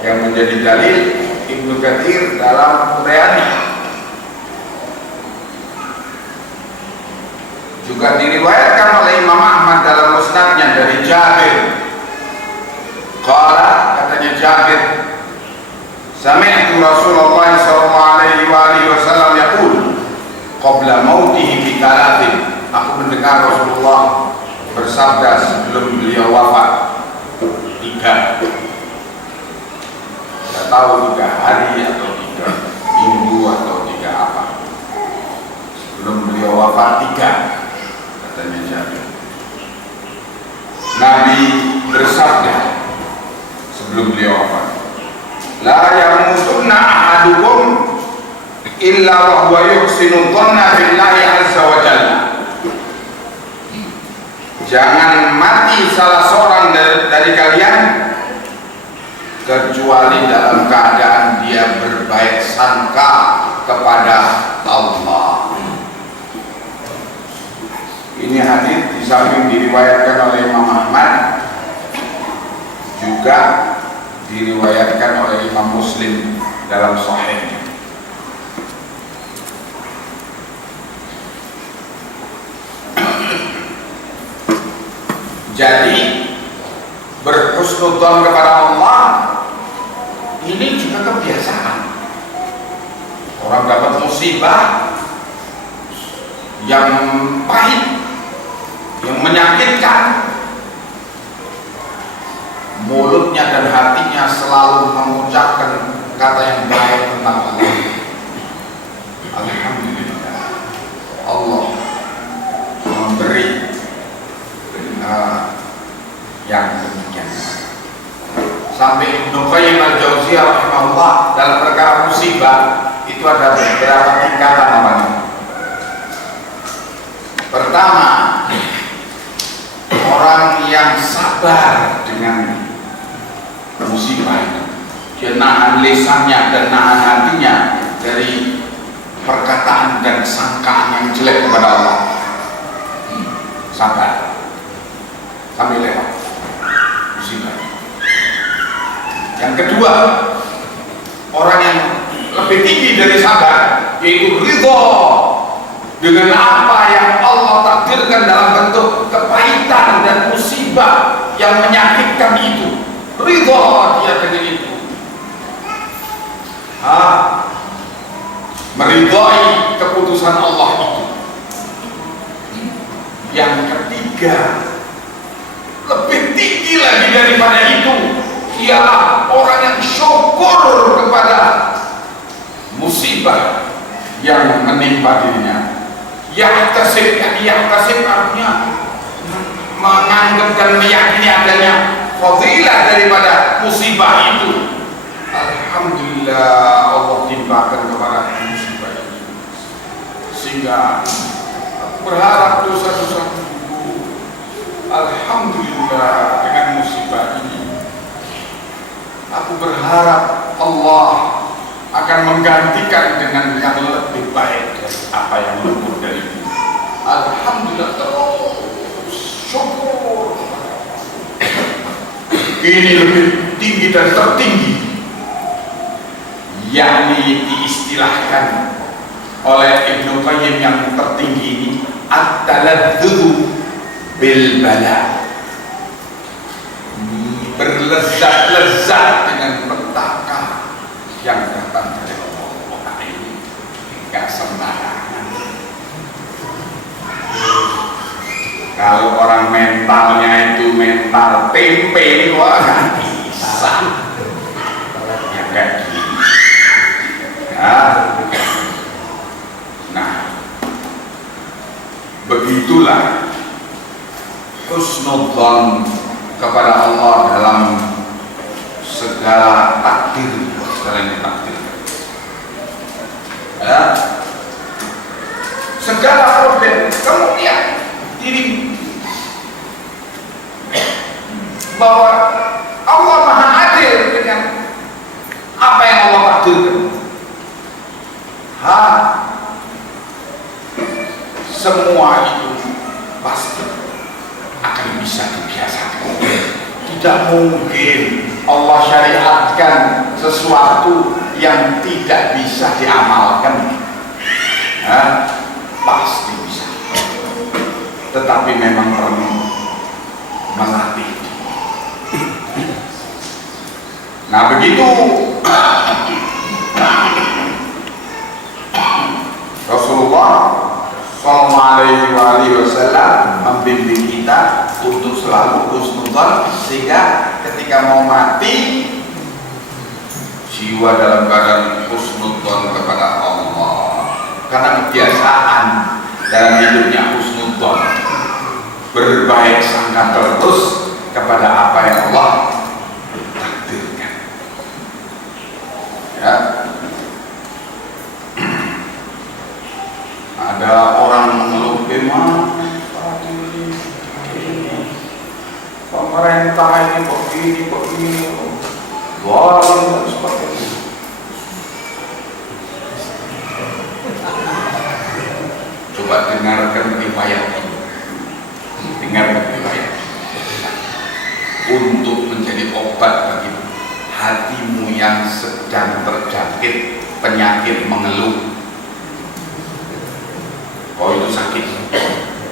yang menjadi dalil Ibnu Katsir dalam uraiannya juga diriwayatkan oleh Imam Ahmad dalam musnadnya dari Jabir. Qala, katanya Jabir, sami'tu Rasulullah sallallahu alaihi wasallam yaqul qabla mautihi bi thalathin. Aku mendengar Rasulullah bersabda sebelum beliau wafat, 3. Tidak tahu 3 hari atau 3 minggu atau 3 apa. Sebelum beliau wafat 3. Katanya Jabir, Nabi bersabda sebelum beliau wafat, la yamutunna ahadukum illa wa huwa yuhsinu dhanna billahi azza wa jalla. Jangan mati salah seorang dari kalian kecuali dalam keadaan dia berbaik sangka kepada Allah. Ini hadis di samping diriwayatkan oleh Imam Ahmad, juga diriwayatkan oleh Imam Muslim dalam Sahihnya. Jadi berhusnudzon kepada Allah ini juga kebiasaan. Orang dapat musibah yang pahit, yang menyakitkan, mulutnya dan hatinya selalu mengucapkan kata yang baik tentang Allah. Alhamdulillah, Allah memberi yang demikian. Sampai Ibnu Qayyim al-Jauziyah rahimahullah dalam perkara musibah itu ada beberapa tingkatan namanya. Pertama, orang yang sabar dengan musibah itu, dia nahan lisannya dan nahan hatinya dari perkataan dan sangkaan yang jelek kepada Allah. Sabar sampai lewat musibah. Yang kedua, orang yang lebih tinggi dari sabar, yaitu ridho dengan apa yang Allah takdirkan dalam bentuk kepahitan dan musibah yang menyakitkan itu, ridha dia dengan itu. Meridhai keputusan Allah itu. Yang ketiga, lebih tinggi lagi daripada itu, ialah orang yang syukur kepada musibah yang menimpa dirinya. Yahtasib artinya menganggap dan meyakini adanya fadilah daripada musibah itu. Alhamdulillah Allah timpakan kepada musibah ini, sehingga berharap dosa-dosa. Alhamdulillah dengan musibah ini aku berharap Allah akan menggantikan dengan yang lebih baik dari apa yang lebih dari ini. Alhamdulillah, terus syukur. Ini lebih tinggi dan tertinggi, yakni diistilahkan oleh Ibnu Qayyim yang tertinggi ini at-taladzuzu bil bala, berlezat-lezat dengan petaka yang datang dari Allah. Ini gak sembarangan. Kalau orang mentalnya itu mental tempe, wah gak bisa ya kayak gini ya. Nah, begitulah husnudzon kepada Allah dalam segala takdir, segala takdir ya. Segala problem kamu lihat diri bahwa Allah Maha Adil dengan apa yang Allah takdirkan. Semua itu pasti akan bisa dibiasakan. Tidak mungkin Allah syariatkan sesuatu yang tidak bisa diamalkan. Pasti bisa, tetapi memang perlu melatih. Nah, begitu Rasulullah Sallallahu Alaihi Wasallam membimbing kita untuk selalu husnudzon, sehingga ketika mau mati jiwa dalam keadaan husnudzon kepada Allah, karena kebiasaan dalam hidupnya husnudzon, berbaik sangka terus kepada apa yang Allah takdirkan ya. Ada orang mengeluh, gimana pemerintah ini kok gini, wah seperti itu. Coba dengarkan riwayat ini, dengarkan riwayat untuk menjadi obat bagi hatimu yang sedang terjangkit penyakit mengeluh. Oh, itu sakit,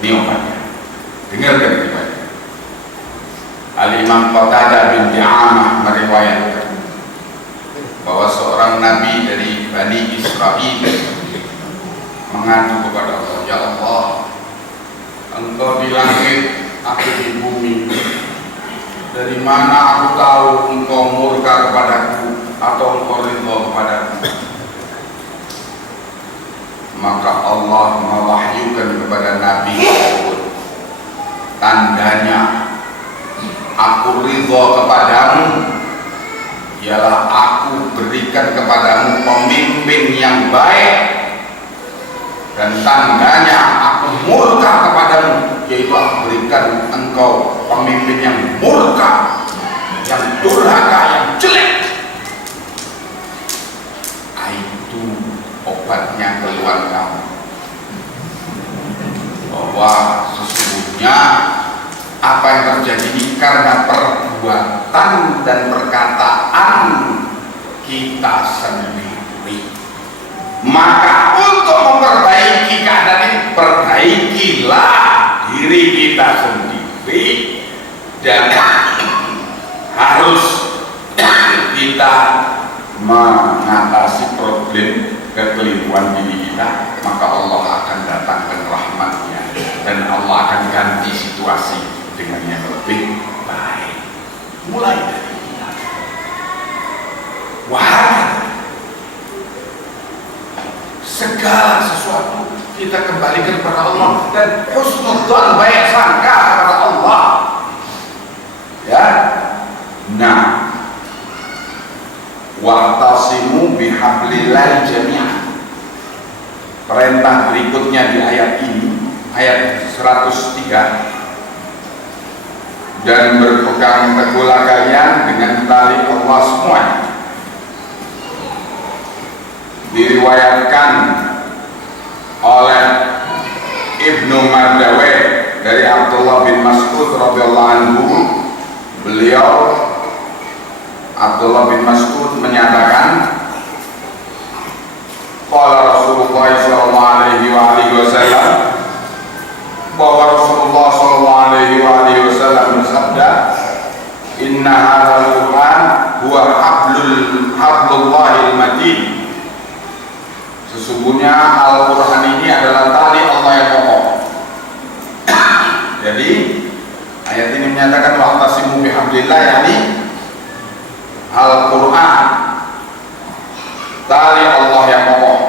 ini obatnya. Dengarkan riwayat. Al-Imam Qatadah bin Di'amah meriwayatkan bahwa seorang nabi dari Bani Israel mengadu kepada Allah, ya Allah, Engkau di langit, aku di bumi. Dari mana aku tahu Engkau murka kepadaku atau Engkau ridha kepadaku? Maka Allah mewahyukan kepada Nabi tersebut, tandanya aku ridha kepadamu ialah aku berikan kepadamu pemimpin yang baik, dan tandanya aku murka kepadamu yaitu aku berikan engkau pemimpin yang murka, yang durhaka, yang jelek. Itu obatnya keluar kamu, bahwa sesungguhnya apa yang terjadi ini karena perbuatan dan perkataan kita sendiri. Maka untuk memperbaiki keadaan ini, perbaikilah diri kita sendiri. dan harus kita mengatasi problem kekeliruan diri kita, maka Allah akan datangkan rahmatnya dan Allah akan ganti situasi dengan yang lebih baik. Mulai dari kita. Wahai, segala sesuatu kita kembalikan kepada Allah dan husnudzan, baik sangka kepada Allah. Ya. Nah, wa'tasimu bihablillahi jami'an. Perintah berikutnya di ayat ini, ayat 103, dan berpegang teguhlah kalian dengan tali Allah semuanya. Diriwayatkan oleh Ibnu Mardawai dari Abdullah bin Mas'ud radhiyallahu anhu, beliau Abdullah bin Mas'ud menyatakan, qala Rasulullah sallallahu alaihi wasallam, bahwa Rasulullah sallallahu alaihi wasallam bersabda, inna hadzal Qur'an huwa hablullahil matin. Sesungguhnya Al-Quran ini adalah tali Allah yang kokoh. Jadi ayat ini menyatakan wa'tasimu bihablillah, yakni Al-Quran tali Allah yang kokoh.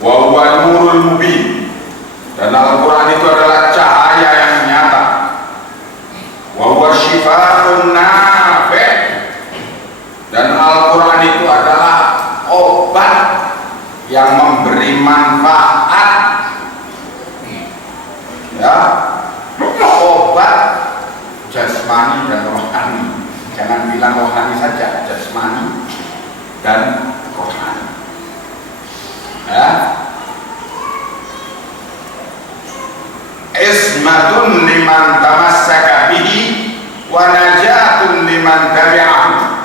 Wa huwa nurul mubin, dan Al-Quran itu adalah cahaya yang nyata. Wa huwa syifaa'un nafi', dan Al-Quran itu adalah obat yang memberi manfaat, ya, obat jasmani dan rohani. Jangan bilang rohani saja, jasmani dan rohani. Ya. Ismatun liman tamassaka bihi wa najatun liman tabi'ahu.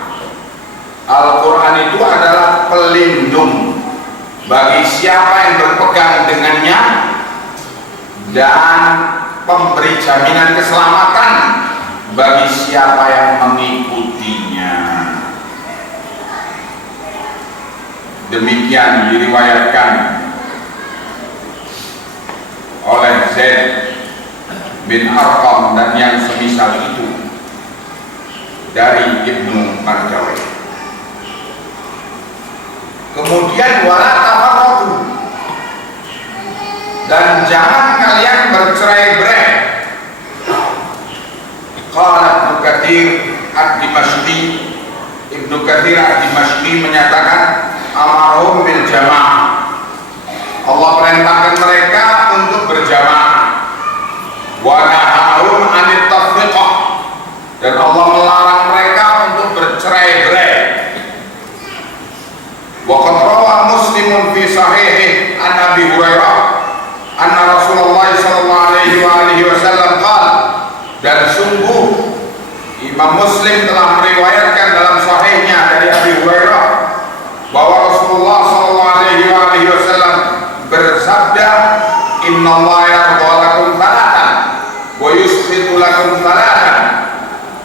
Al-Quran itu adalah pelindung bagi siapa yang berpegang dengannya dan pemberi jaminan keselamatan bagi siapa yang mengikutinya. Demikian diriwayatkan oleh Zaid bin Arqam dan yang semisal itu dari Ibnu Mardawai. Kemudian wala tafarraqu, dan jangan kalian bercerai-berai. Qala Ibnu Katsir ad-Dimashqi, Ibnu Katsir ad-Dimashqi menyatakan amarhum bil jamaah. Allah perintahkan mereka untuk berjamaah. Wa nahahum anit tafriqah, dan Allah melarang mereka untuk bercerai-berai. Wa qad rawa Muslimun fi sahihi an Abi Hurairah anna Rasulullah sallallahu alaihi wasallam qala, dan sungguh Imam Muslim telah meriwayatkan dalam sahihnya dari Abi Hurairah bahwa Rasulullah sallallahu alaihi wasallam bersabda, innallaha yarda lakum thalathan wa yusqitu lakum thalathan.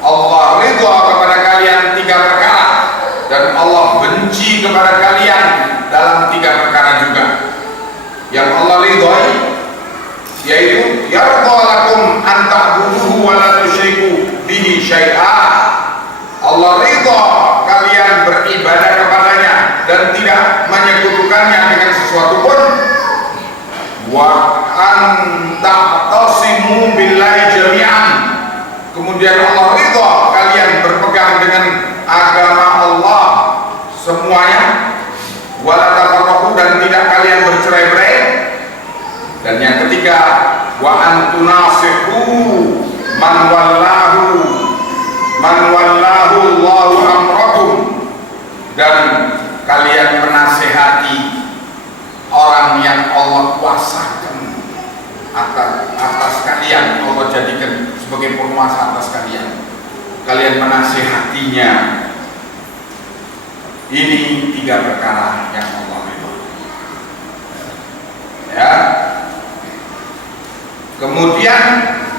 Allah ridha kepada kalian 3 perkara dan Allah benci kepada kalian dalam 3 perkara juga. Yang Allah ridhai yaitu yarda lakum an ta'buduhu wa la tusyriku bihi syai'a. Allah ridha kalian beribadah kepadanya dan tidak menyekutukannya dengan sesuatu pun. Wa an ta'tasimu billahi jami'an, kemudian Allah ridha kalian berpegang dengan agama Allah semuanya. Wala tafarraqu, dan tidak kalian bercerai-berai. Dan yang ketiga, wa antunasihu man wallahu Allahu amrakum, dan kalian menasehati orang yang Allah kuasakan atas kalian, Allah jadikan sebagai penguasa atas kalian. Kalian menasehatinya. Ini 3 perkara yang Allah ridha. Ya. Kemudian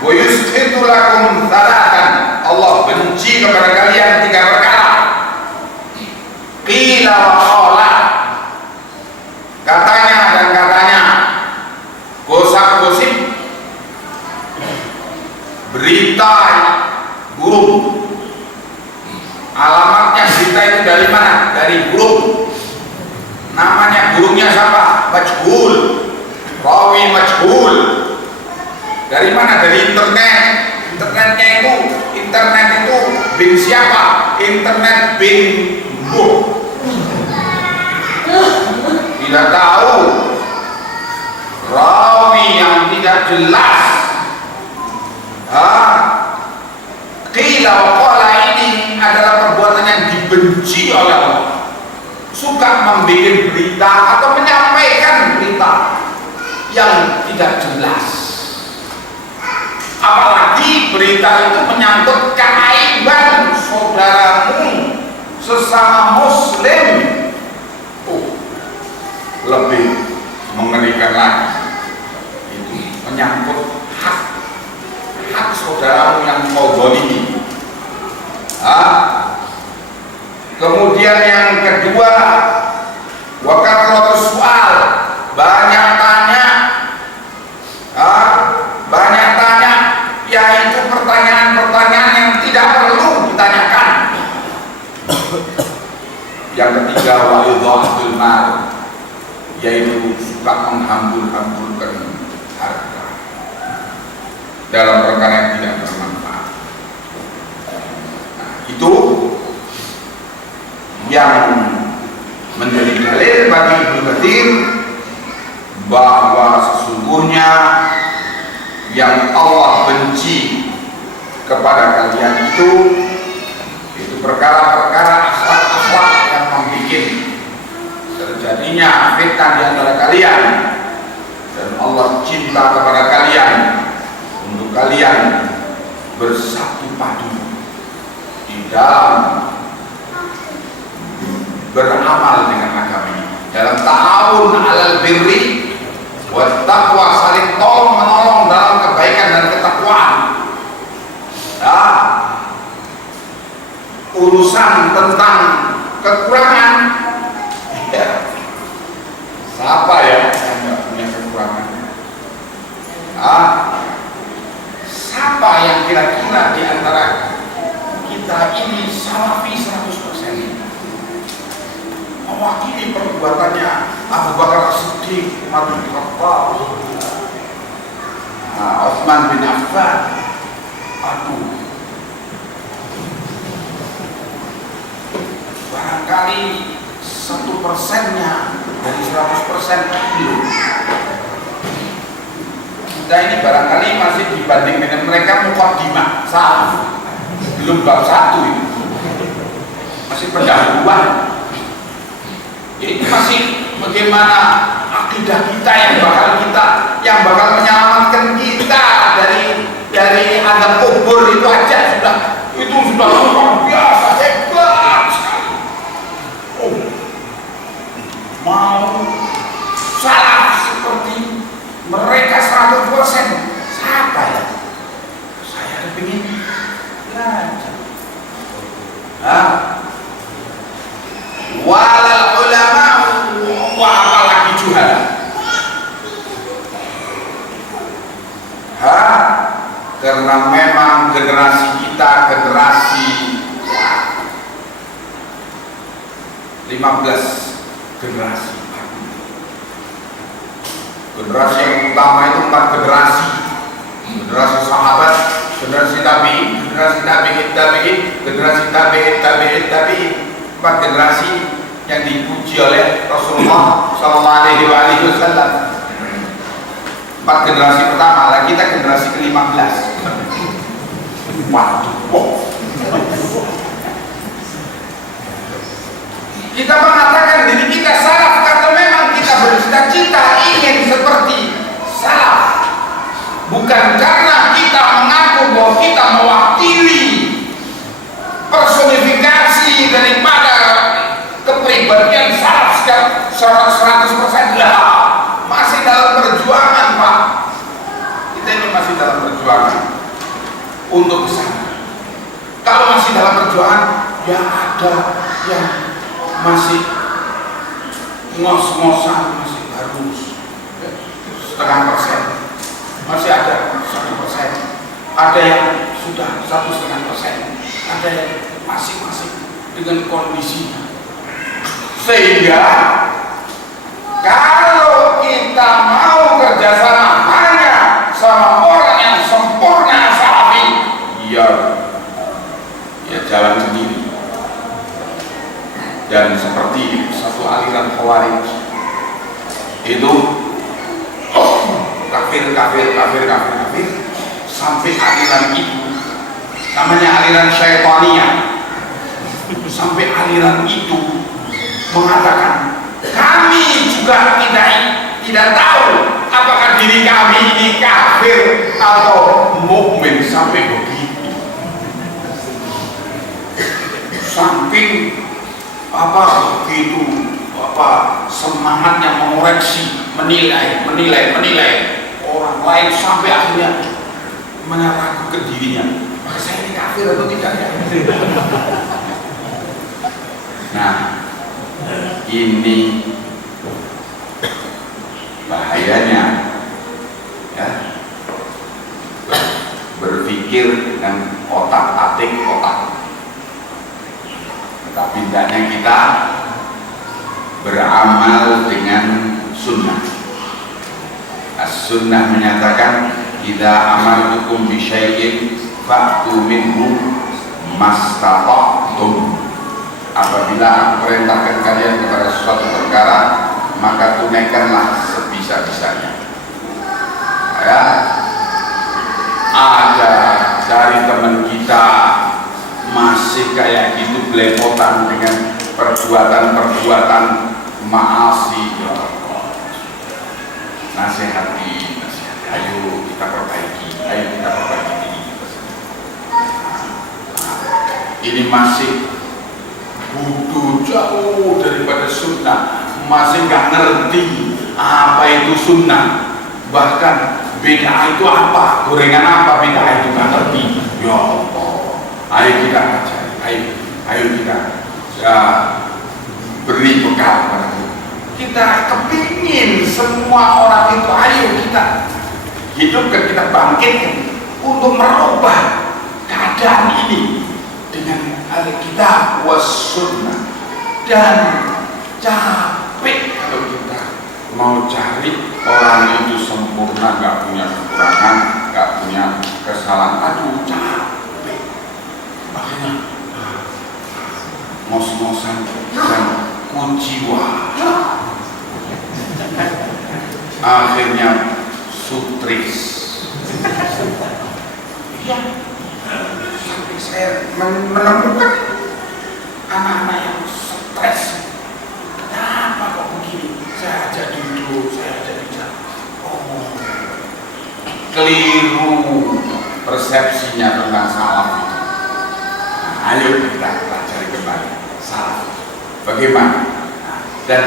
wa yusqitu lakum thalathan, Allah benci kepada kalian 3 perkara. Qila wa qala, katanya dan katanya, gosip-gosip, berita burung. Alamatnya berita itu dari mana? Dari burung. Namanya burungnya siapa? Majhul, rawi majhul. Dari mana? Dari internet. Internet itu bin siapa? Internet bin Buh. Tidak tahu. Rawi yang tidak jelas. Qila wa qala ini adalah perbuatan yang dibenci oleh Allah. Suka membuat berita atau menyampaikan berita yang tidak jelas. Apalagi berita itu menyangkut keaiban saudaramu sesama muslim. Lebih mengerikan lagi. Itu menyangkut hak saudaramu yang kau zalimi. Kemudian yang kedua, wa kathratus soal, banyak tanya, yaitu pertanyaan-pertanyaan yang tidak perlu ditanyakan. Yang ketiga, wa idhatul mal, yaitu suka menghambur-hamburkan harta dalam perkara yang tidak bermanfaat. Itu yang menjadi dalil bagi Ibnu Katsir bahwa sesungguhnya yang Allah benci kepada kalian itu perkara-perkara akhlak-akhlak yang membuat terjadinya fitnah di antara kalian, dan Allah cinta kepada kalian untuk kalian bersatu padu di dalam beramal dengan agama ini, dalam ta'awun 'alal birri wa taqwa, saling tolong menolong dalam kebaikan dan ketakwaan. Urusan tentang kekurangan, siapa ya yang tidak punya kekurangan? Siapa yang kira-kira di antara kita ini salafi 100%, mewakili perbuatannya Abu Bakar As-Siddiq, Umar bin Khattab, Utsman bin Affan? Barangkali 1%-nya dari 100% belum. Kita ini barangkali masih dibanding dengan mereka muqaddimah, salah, belum bab 1 ini, masih pendahuluan. Jadi masih bagaimana akidah kita yang bakal menyelamatkan kita dari azab kubur itu aja sudah luar biasa hebat sekali. Mau salaf seperti mereka 100%, siapa ya? Saya kepingin belajar. Walal ulama wa apalagi juhala. Karena memang generasi kita generasi 15 generasi. Generasi yang utama itu 4 generasi. Generasi sahabat, generasi tabi'in, generasi tabi'in, generasi tabi'in, 4 generasi yang dipuji oleh Rasulullah SAW. 4 generasi pertama, kita generasi ke-15. Waduh. Kita mengatakan diri kita salaf karena memang kita bercita-cita ingin seperti salaf, bukan karena kita mengaku bahwa kita mewakili personifikasi daripada kepribadian salaf 100% lah. Masih dalam perjuangan, Pak. Kita ini masih dalam perjuangan. untuk kesana. Kalau masih dalam perjuangan, ya ada yang masih ngos-ngosan, masih harus setengah persen, masih ada 1%, ada yang sudah 1,5%, ada yang masing-masing dengan kondisinya. Sehingga kalau kita mau kerjasama hanya sama orang yang sempurna salafi, ya jalan sendiri. Dan seperti satu aliran Khawarij itu kafir sampai aliran itu namanya aliran Syaitaniyah, sampai aliran itu mengatakan kami juga tidak tahu apakah diri kami ini kafir atau mukmin, sampai begitu. Saking begitu semangatnya mengoreksi, menilai orang lain, sampai akhirnya meragukan ke dirinya, maka saya ini kafir atau tidak ya? Nah, ini bahayanya ya, berpikir dengan otak-atik otak. Tapi hendaknya kita beramal dengan sunnah. As-sunnah menyatakan idza amartukum bi syai'in fa'tu minhu mastata'tum. Apabila aku perintahkan kalian kepada suatu perkara, maka tunaikanlah sebisa-bisanya. Ya, ada dari teman kita masih kayak gitu, belepotan dengan perbuatan maasi. Ya Allah, nasihati, ayo kita perbaiki ini. Ini masih bodoh, jauh daripada sunnah, masih nggak ngerti apa itu sunnah, bahkan bid'ah itu apa, gorengan apa bid'ah itu nggak ngerti. Ya Allah, ayo kita ajari, ayo kita beri bekal pada kita. Kepingin semua orang itu, ayo kita hidupkan, kita bangkitkan untuk merubah keadaan ini dengan Alkitab was sunnah. Dan capek kalau kita mau cari orang itu sempurna, gak punya kekurangan, gak punya kesalahan. Aduh, capek. Makanya ngos-ngosan dan kuciwa, akhirnya sutris. Ya, sampai saya menemukan anak-anak yang stres. Kenapa kok begini? Saya ajak duduk, saya ajak bicara. Oh, keliru persepsinya tentang salaf itu. Nah, ayo kita pelajari kembali salaf. Bagaimana? Dan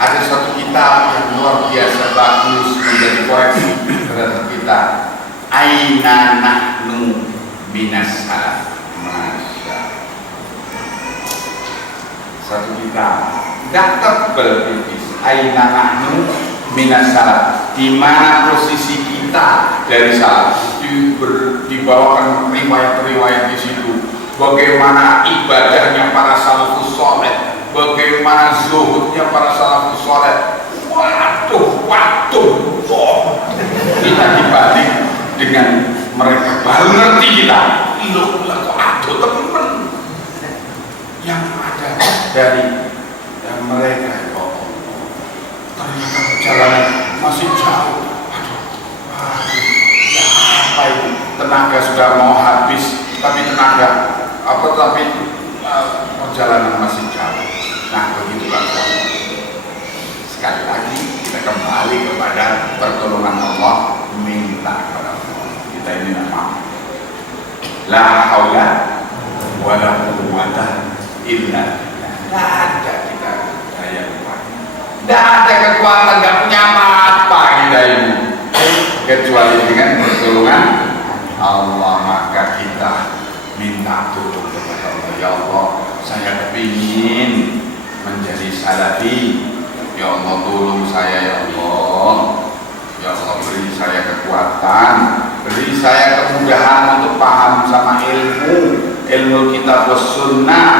ada satu kitab yang luar biasa bagus menjadi koreksi terhadap kita. Aina nahnu minas salaf. Satu kitab tidak tebal tipis. Aina nahnu minas salaf. Di mana posisi kita dari salaf? Dibawakan riwayat-riwayat di situ. Bagaimana ibadahnya para salafus saleh, bagaimana zuhudnya para salafus saleh. Waduh, kita dibanding dengan mereka baru ngerti kita. Loh, kok aduh teman yang ada dari mereka. Oh, ternyata perjalanan masih jauh. Aduh, apa itu? Tenaga sudah mau habis, tapi perjalanan masih jauh. Nah, begitulah. Sekali lagi kita kembali kepada pertolongan Allah, minta kepada Allah. Kita ini nama la haula wala quwwata illa billah. Tidak ada kita daya kekuatan. Tidak ada kekuatan, tidak punya apa-apa kita ini kecuali dengan pertolongan Allah, maka kita minta tolong kepada Allah. Ya Allah, saya kepingin menjadi salafi. Ya Allah, tolong saya ya Allah. Ya Allah, beri saya kekuatan, beri saya kemudahan untuk paham sama ilmu kitab was sunnah,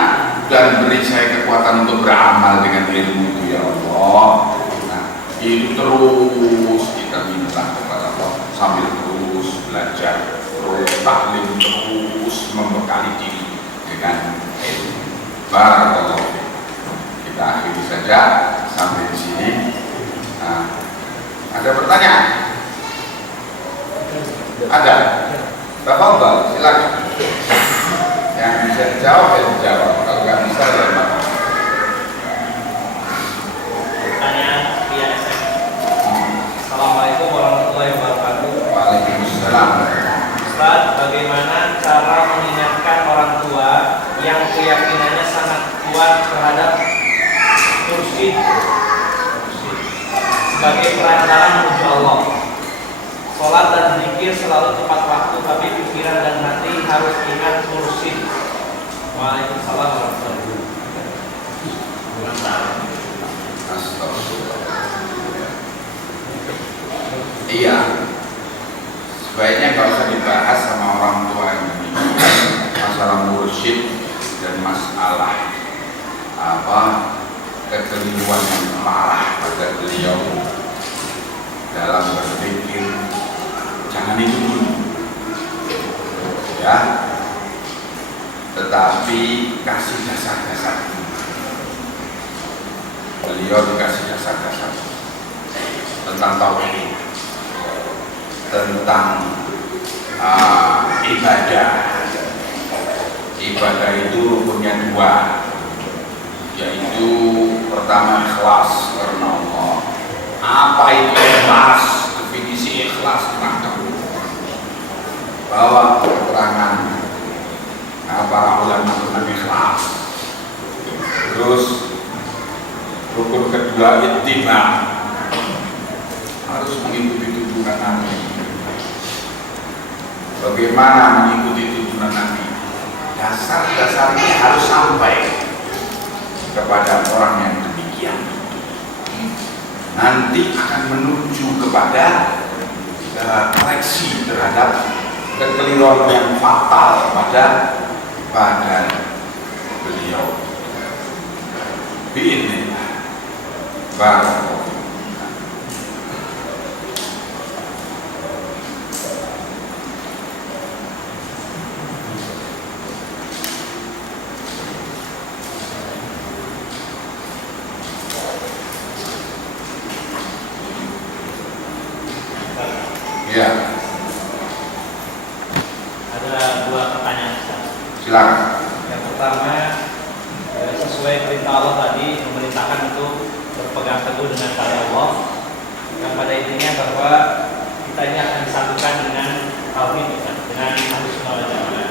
dan beri saya kekuatan untuk beramal dengan ilmu itu ya Allah. Nah, itu terus kita minta kepada Allah sambil terus belajar, terus taklim, terus membekali diri dengan ilmu. Barakallahu fiik. Kita akhiri saja sampai di sini. Nah, ada pertanyaan? Ada? Tafadhal, silakan. Yang bisa dijawab ya dijawab. Kalau nggak bisa ya Pak. Pertanyaan via SMS. Assalamualaikum warahmatullahi wabarakatuh. Waalaikumsalam. Ustaz, bagaimana cara mengingatkan orang tua yang keyakinannya sangat kuat terhadap mursyid sebagai perantara menuju Allah? Sholat dan zikir selalu tepat waktu, tapi pikiran dan hati harus ingat mursyid. Waalaikumsalam warahmatullahi wabarakatuh. Astagfirullah. Iya, sebaiknya nggak usah dibahas sama orang tua ini masalah mursyid dan masalah kekeliruan yang parah pada beliau dalam berpikir. Jangan itu dulu ya, tetapi kasih dasar-dasar. Beliau dikasih dasar-dasar tentang tauhid, tentang ibadah. Ibadah itu rukunnya dua, yaitu pertama ikhlas karena Allah. Apa itu ikhlas? Definisi ikhlas terangkan bahwa keterangan para ulama tentang ikhlas. Terus rukun kedua ittiba, harus mengikuti tuntunan Nabi. Bagaimana mengikuti tuntunan Nabi? Dasar-dasarnya harus sampai kepada orang yang demikian. Nanti akan menuju kepada koreksi terhadap kekeliruan yang fatal pada beliau. Bi'idznillah. Barakallahu. Ya. Ada dua pertanyaan. Silakan. Yang pertama, sesuai perintah Allah tadi memerintahkan untuk berpegang teguh dengan syariat Allah, yang pada intinya bahwa kita ini akan disatukan dengan tauhid, dengan Ahlus Sunnah wal Jamaah.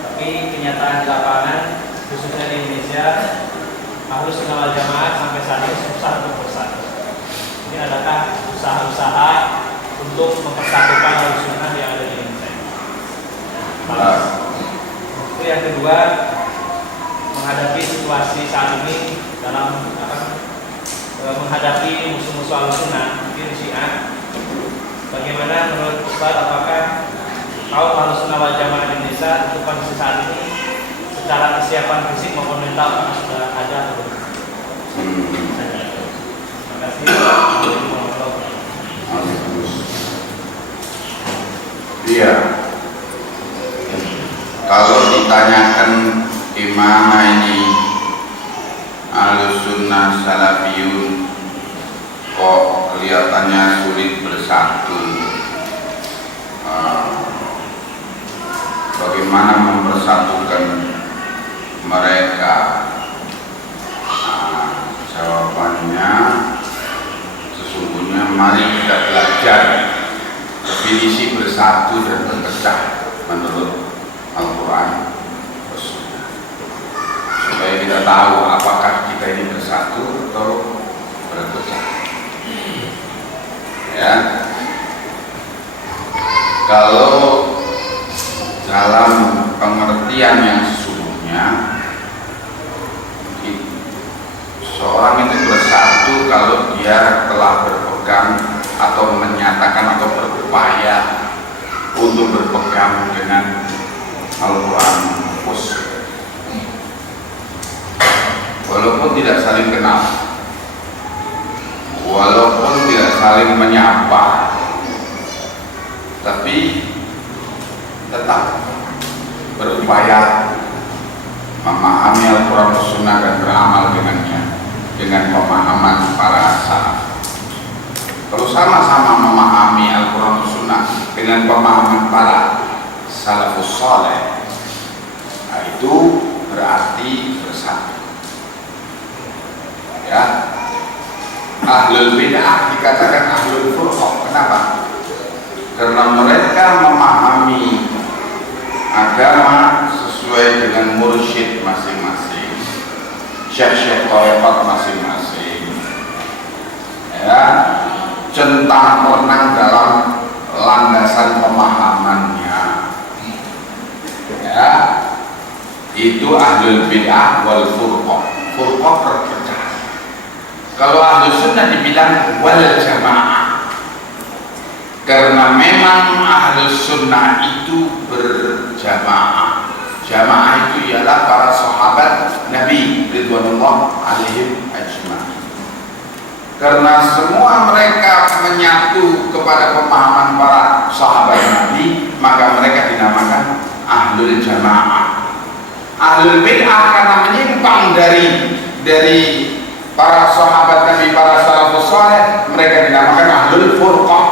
Tapi kenyataan di lapangan, khususnya di Indonesia, Ahlus Sunnah wal Jamaah sampai saat ini susah untuk bersatu. Ini adakah usaha-usaha untuk mempersatukan Ahlus Sunnah yang ada di Indonesia? Itu yang kedua, menghadapi situasi saat ini dalam menghadapi musuh-musuh Ahlussunnah, mungkin Syiah. Bagaimana menurut Ustaz, apakah kaum Ahlussunnah wal Jamaah di Indonesia untuk kondisi saat ini secara kesiapan fisik maupun mental apakah sudah ada atau belum? Terima kasih. Iya. Kalau ditanyakan gimana ini Ahlussunnah Salafiyun kok kelihatannya sulit bersatu, bagaimana mempersatukan mereka? Jawabannya sesungguhnya mari kita belajar definisi bersatu dan berpecah menurut Al-Quran, supaya kita tahu apakah kita ini bersatu atau berpecah. Ya, kalau dalam pengertian yang sesungguhnya seorang itu bersatu kalau dia telah berpegang atau menyatakan atau berupaya untuk berpegang dengan Al-Quran khusus, walaupun tidak saling kenal, walaupun tidak saling menyapa, tapi tetap berupaya memahami Al-Quran Sunnah dan beramal dengannya dengan pemahaman para salaf. Kalau sama-sama memahami Al-Quran Sunnah dengan pemahaman para salafus saleh, nah itu berarti bersatu. Ya, ahlul bid'ah dikatakan ahlul furqah. Kenapa? Karena mereka memahami agama sesuai dengan mursyid masing-masing, syekh-syekh tarekat masing-masing, ya, centang renang dalam landasan pemahamannya, ya, itu ahlul bid'ah wal furqah. Furqah terpecah. Kalau ahlus sunnah dibilang wal jamaah, karena memang ahlus sunnah itu berjamaah. Jamaah itu ialah para sahabat Nabi ridwanullah alaihim ajma'in. Karena semua mereka menyatu kepada pemahaman para sahabat Nabi, maka mereka dinamakan ahlul jamaah. Ahlul bid'ah karena menyimpang dari para sahabat Nabi, para salafus saleh, mereka dinamakan ahlul furqah.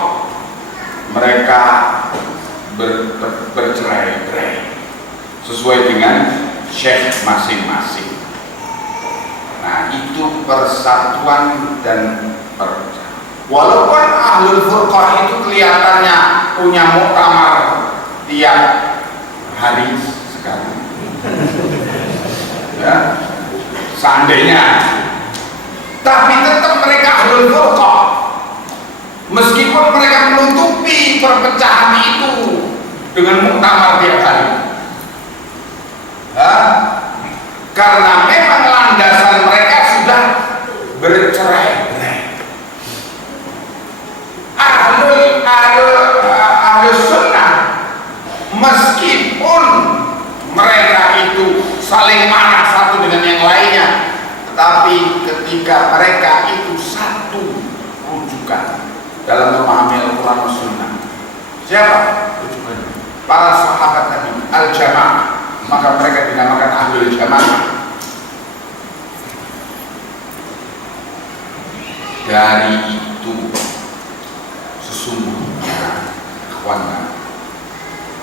Mereka bercerai-berai sesuai dengan syekh masing-masing. Nah, itu persatuan dan perpecahan. Walaupun ahlul furqah itu kelihatannya punya muktamar tiap hari sekali, ya, seandainya, tapi tetap mereka ahlul furqah. Meskipun mereka menutupi perpecahan itu dengan muktamar tiap hari, karena memang landasan mereka sudah bercerai-berai. Ahlus sunnah, meskipun mereka itu saling marah satu dengan yang lainnya, tetapi ketika mereka itu satu rujukan dalam memahami Al-Quran dan Sunnah. Siapa rujukannya? Para sahabat Nabi, al-jamaah, maka mereka dinamakan ahlul jamaah. Dari itu sesungguhnya kawan,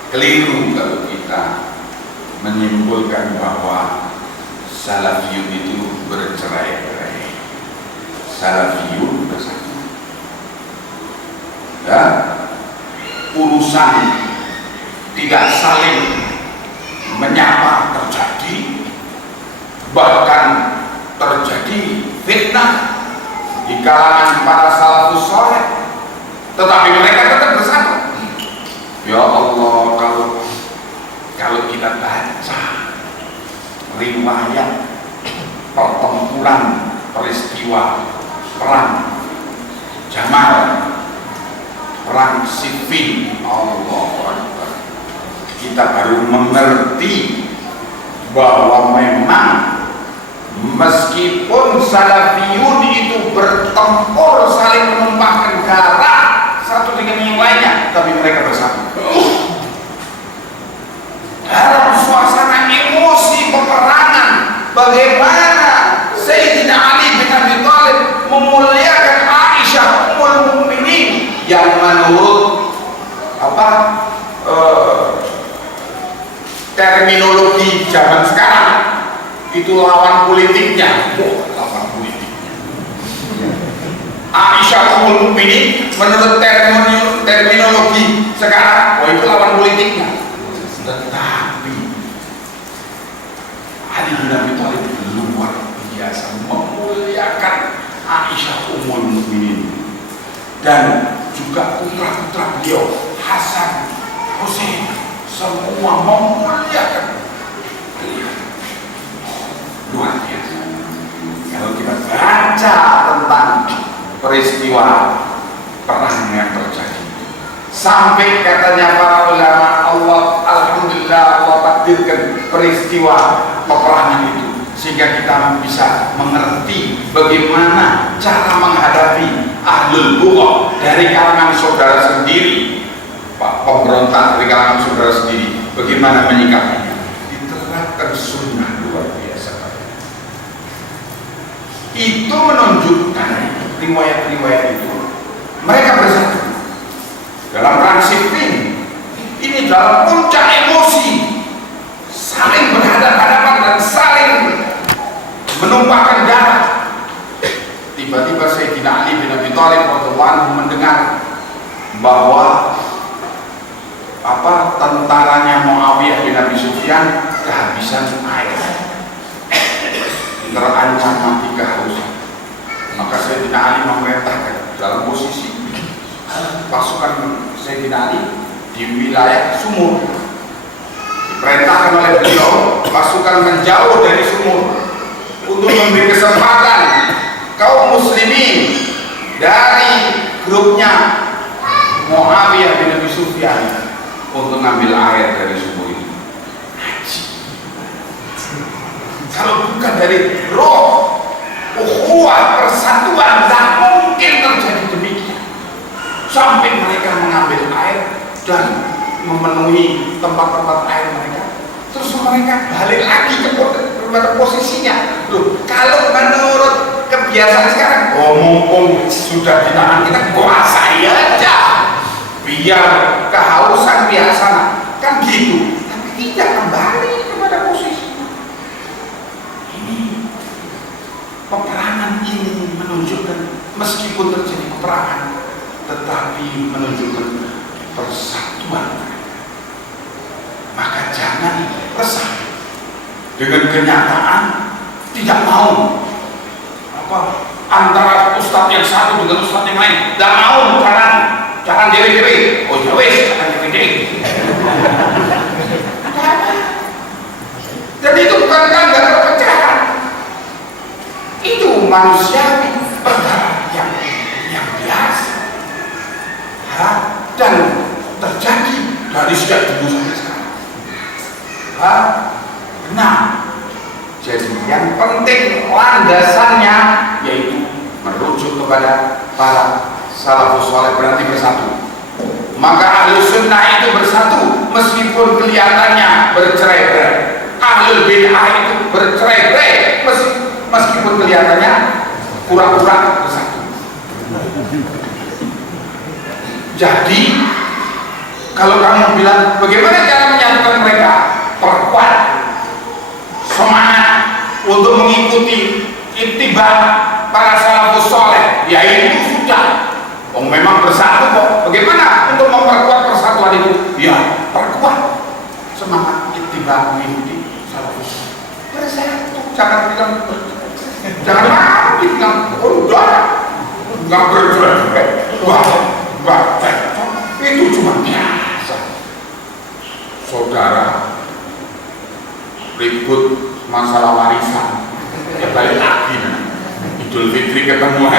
keliru kalau kita menyimpulkan bahwa salafiyun itu bercerai-berai. Salafiyun bersatu. Ya, urusan tidak saling menyapa terjadi, bahkan terjadi fitnah di kalangan para salafus saleh, tetapi mereka tetap bersatu. Ya Allah, kalau kita baca riwayat pertempuran peristiwa perang Jamal, perang Siffin, Allah, kita baru mengerti bahwa memang meskipun salafiyun itu bertempur saling menumpahkan darah satu dengan yang lainnya, tapi mereka bersatu dalam suasana emosi peperangan. Bagaimana Sayyidina Ali bin Abi Thalib memuliakan Aisyah ummul mukminin yang menurut terminologi zaman sekarang itu lawan politiknya. Lawan politiknya Aisyah ummul mukminin menurut terminologi sekarang, itu lawan politiknya. Tetapi Ali bin Abi Thalib luar biasa memuliakan Aisyah ummul mukminin dan juga putra-putra beliau Hasan, Husain, semua semua memuliakan beliau. Luar biasa. Kalau kita baca tentang peristiwa perang yang terjadi, sampai katanya para ulama, Allah alhamdulillah Allah takdirkan peristiwa peperangan itu sehingga kita bisa mengerti bagaimana cara menghadapi ahlul bugha dari kalangan saudara sendiri, Pak pemberontak dari kalangan saudara sendiri, bagaimana menyikapinya. Diterapkan sunnah luar biasa. Itu menunjukkan riwayat-riwayat itu mereka bersatu dalam perang Siffin. Ini dalam puncak emosi, saling berhadapan-hadapan dan saling menumpahkan darah. Tiba-tiba Sayyidina Ali bin Abi Thalib radhiyallahu anhu mendengar bahwa tentaranya Muawiyah bin Abi Sufyan kehabisan air, terancam mati kehausan. Maka Sayyidina Ali memerintahkan dalam posisi pasukan Sayyidina Ali di wilayah sumur, diperintahkan oleh beliau pasukan menjauh dari sumur untuk memberi kesempatan kaum muslimin dari grupnya Muawiyah bin Abi Sufyan untuk ngambil air dari sumur ini. Kalau bukan dari roh ukhuwah persatuan, tak mungkin terjadi demikian. Sampai mereka mengambil air dan memenuhi tempat-tempat air mereka, terus mereka balik lagi ke posisinya. Loh, kalau menurut kebiasaan sekarang, mumpung sudah di tangan kita, kuasai aja, biar kehausan biasa, kan gitu. Tapi tidak kembali kepada posisi. Ini peperangan ini menunjukkan meskipun terjadi peperangan, tetapi menunjukkan persatuan. Maka jangan resah dengan kenyataan tidak mau antara ustadz yang satu dengan ustadz yang lain, tidak mau jangan diri-diri. Oh ya wes, jangan diri-diri. Jadi itu bukan tanda perpecahan, itu manusiawi, perkara yang biasa. Dan terjadi dari sejak dulu sampai sekarang. Nah, jadi yang penting landasannya yaitu merujuk kepada para salafus saleh, berarti bersatu. Maka ahlu sunnah itu bersatu meskipun kelihatannya bercerai-berai. Ahlul bid'ah itu bercerai-berai meskipun kelihatannya pura-pura bersatu. Jadi kalau kamu bilang bagaimana cara menyatukan mereka, perkuat semangat untuk mengikuti ittiba para salafus saleh, ya itu sudah. Memang bersatu kok. Bagaimana untuk memperkuat persatuan itu? Ya perkuat semangat ittiba mengikuti salafus saleh. Bersatu, jangan bilang udah nggak bercerai. Wah, itu cuma biasa. Saudara ribut masalah warisan, ya balik lagi. Idul Fitri ketemu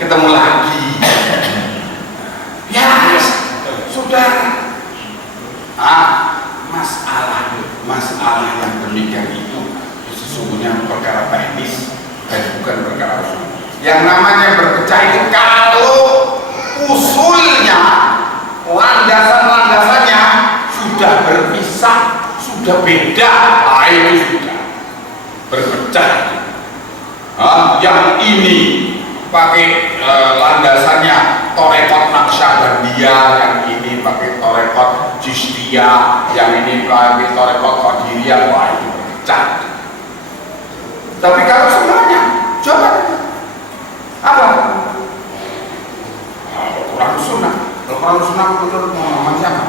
ketemu lagi. Ya, sudah. Masalah yang demikian itu sesungguhnya perkara teknis dan bukan perkara usul. Yang namanya berpecah itu kalau usulnya, landasan-landasannya sudah berpisah, sudah beda, itu sudah berpecah. Yang ini pakai landasannya Torekot Naqsyabandiyah, yang ini pakai Torekot Chistiyah, yang ini pakai Torekot Qadiriyah, wah itu berpecah. Tapi kalau semuanya, coba apa? Quran Sunnah. Quran Sunnah menurut Muhammad siapa?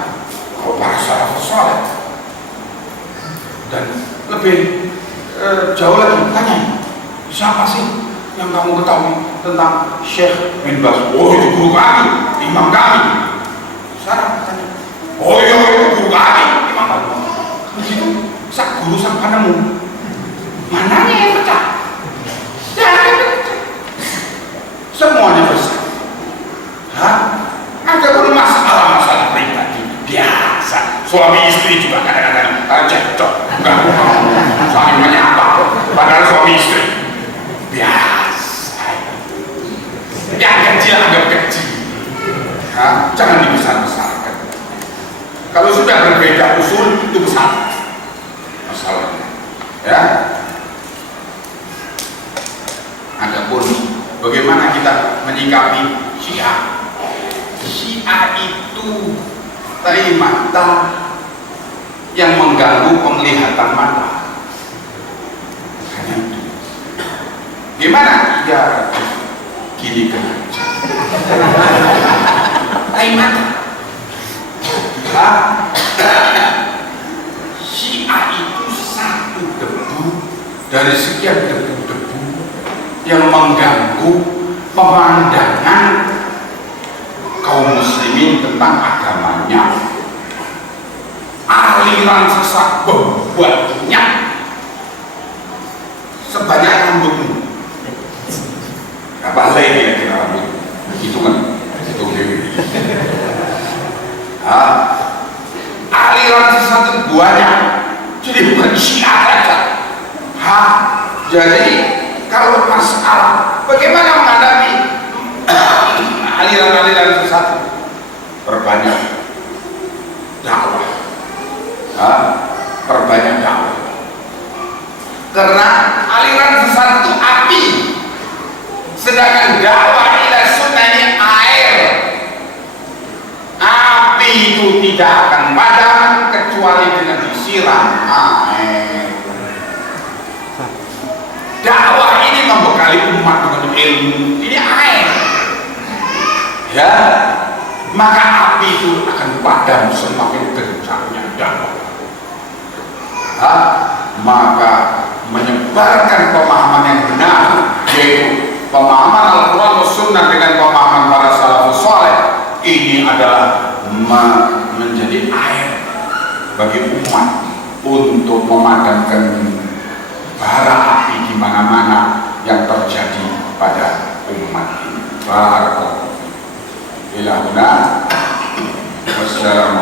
Para salafus saleh. Dan lebih jauh lagi, tanya siapa sih yang kamu ketahui tentang Syekh bin Baz? Oh, itu guru kami, imam kami. Oh iya, itu guru kami, Imam Bakti. Begitu, sak guru sak panemu. Mananya yang pecah? Jangan pecah. Semuanya besar. Hah? Ada pun masalah-masalah pribadi biasa. Suami istri juga kadang-kadang cekcok, enggak saling menyapa. Padahal suami istri biasa. Yang kecil anggap kecil. Hah? Jangan dibesar-besarkan. Kalau sudah berbeda usul itu besar masalahnya. Ya. Adapun bagaimana kita menyikapi Syiah? Syiah itu tai mata yang mengganggu penglihatan mata. Hanya itu. Gimana? Ya gini kan aja. Tai mata. Syiah itu satu debu dari sekian debu-debu yang mengganggu pemandangan kaum muslimin tentang agamanya. Aliran sesat banyak sebanyak rambutmu. Berapa lagi kira-kira rambut? Itu kan itu dewi. Aliran sesat itu banyak, jadi bukan Syiah saja. Jadi kalau masalah bagaimana menghadapi aliran-aliran sesat, perbanyak dakwah, perbanyak dakwah. Karena aliran sesat itu api, sedangkan dakwah ila sunnah ini air. Api itu tidak akan padam kecuali dengan disiram air. Dakwah ini membekali umat dengan ilmu, ini air. Ya, maka api itu akan padam semakin kencangnya dakwah. Maka menyebarkan pemahaman yang benar, yaitu pemahaman Al-Quran dan Sunnah dengan pemahaman para salafus saleh, ini adalah menjadi air bagi umat untuk memadamkan bara api di mana-mana yang terjadi pada umat ini. Barakallahu. Ila huna. Wassalamu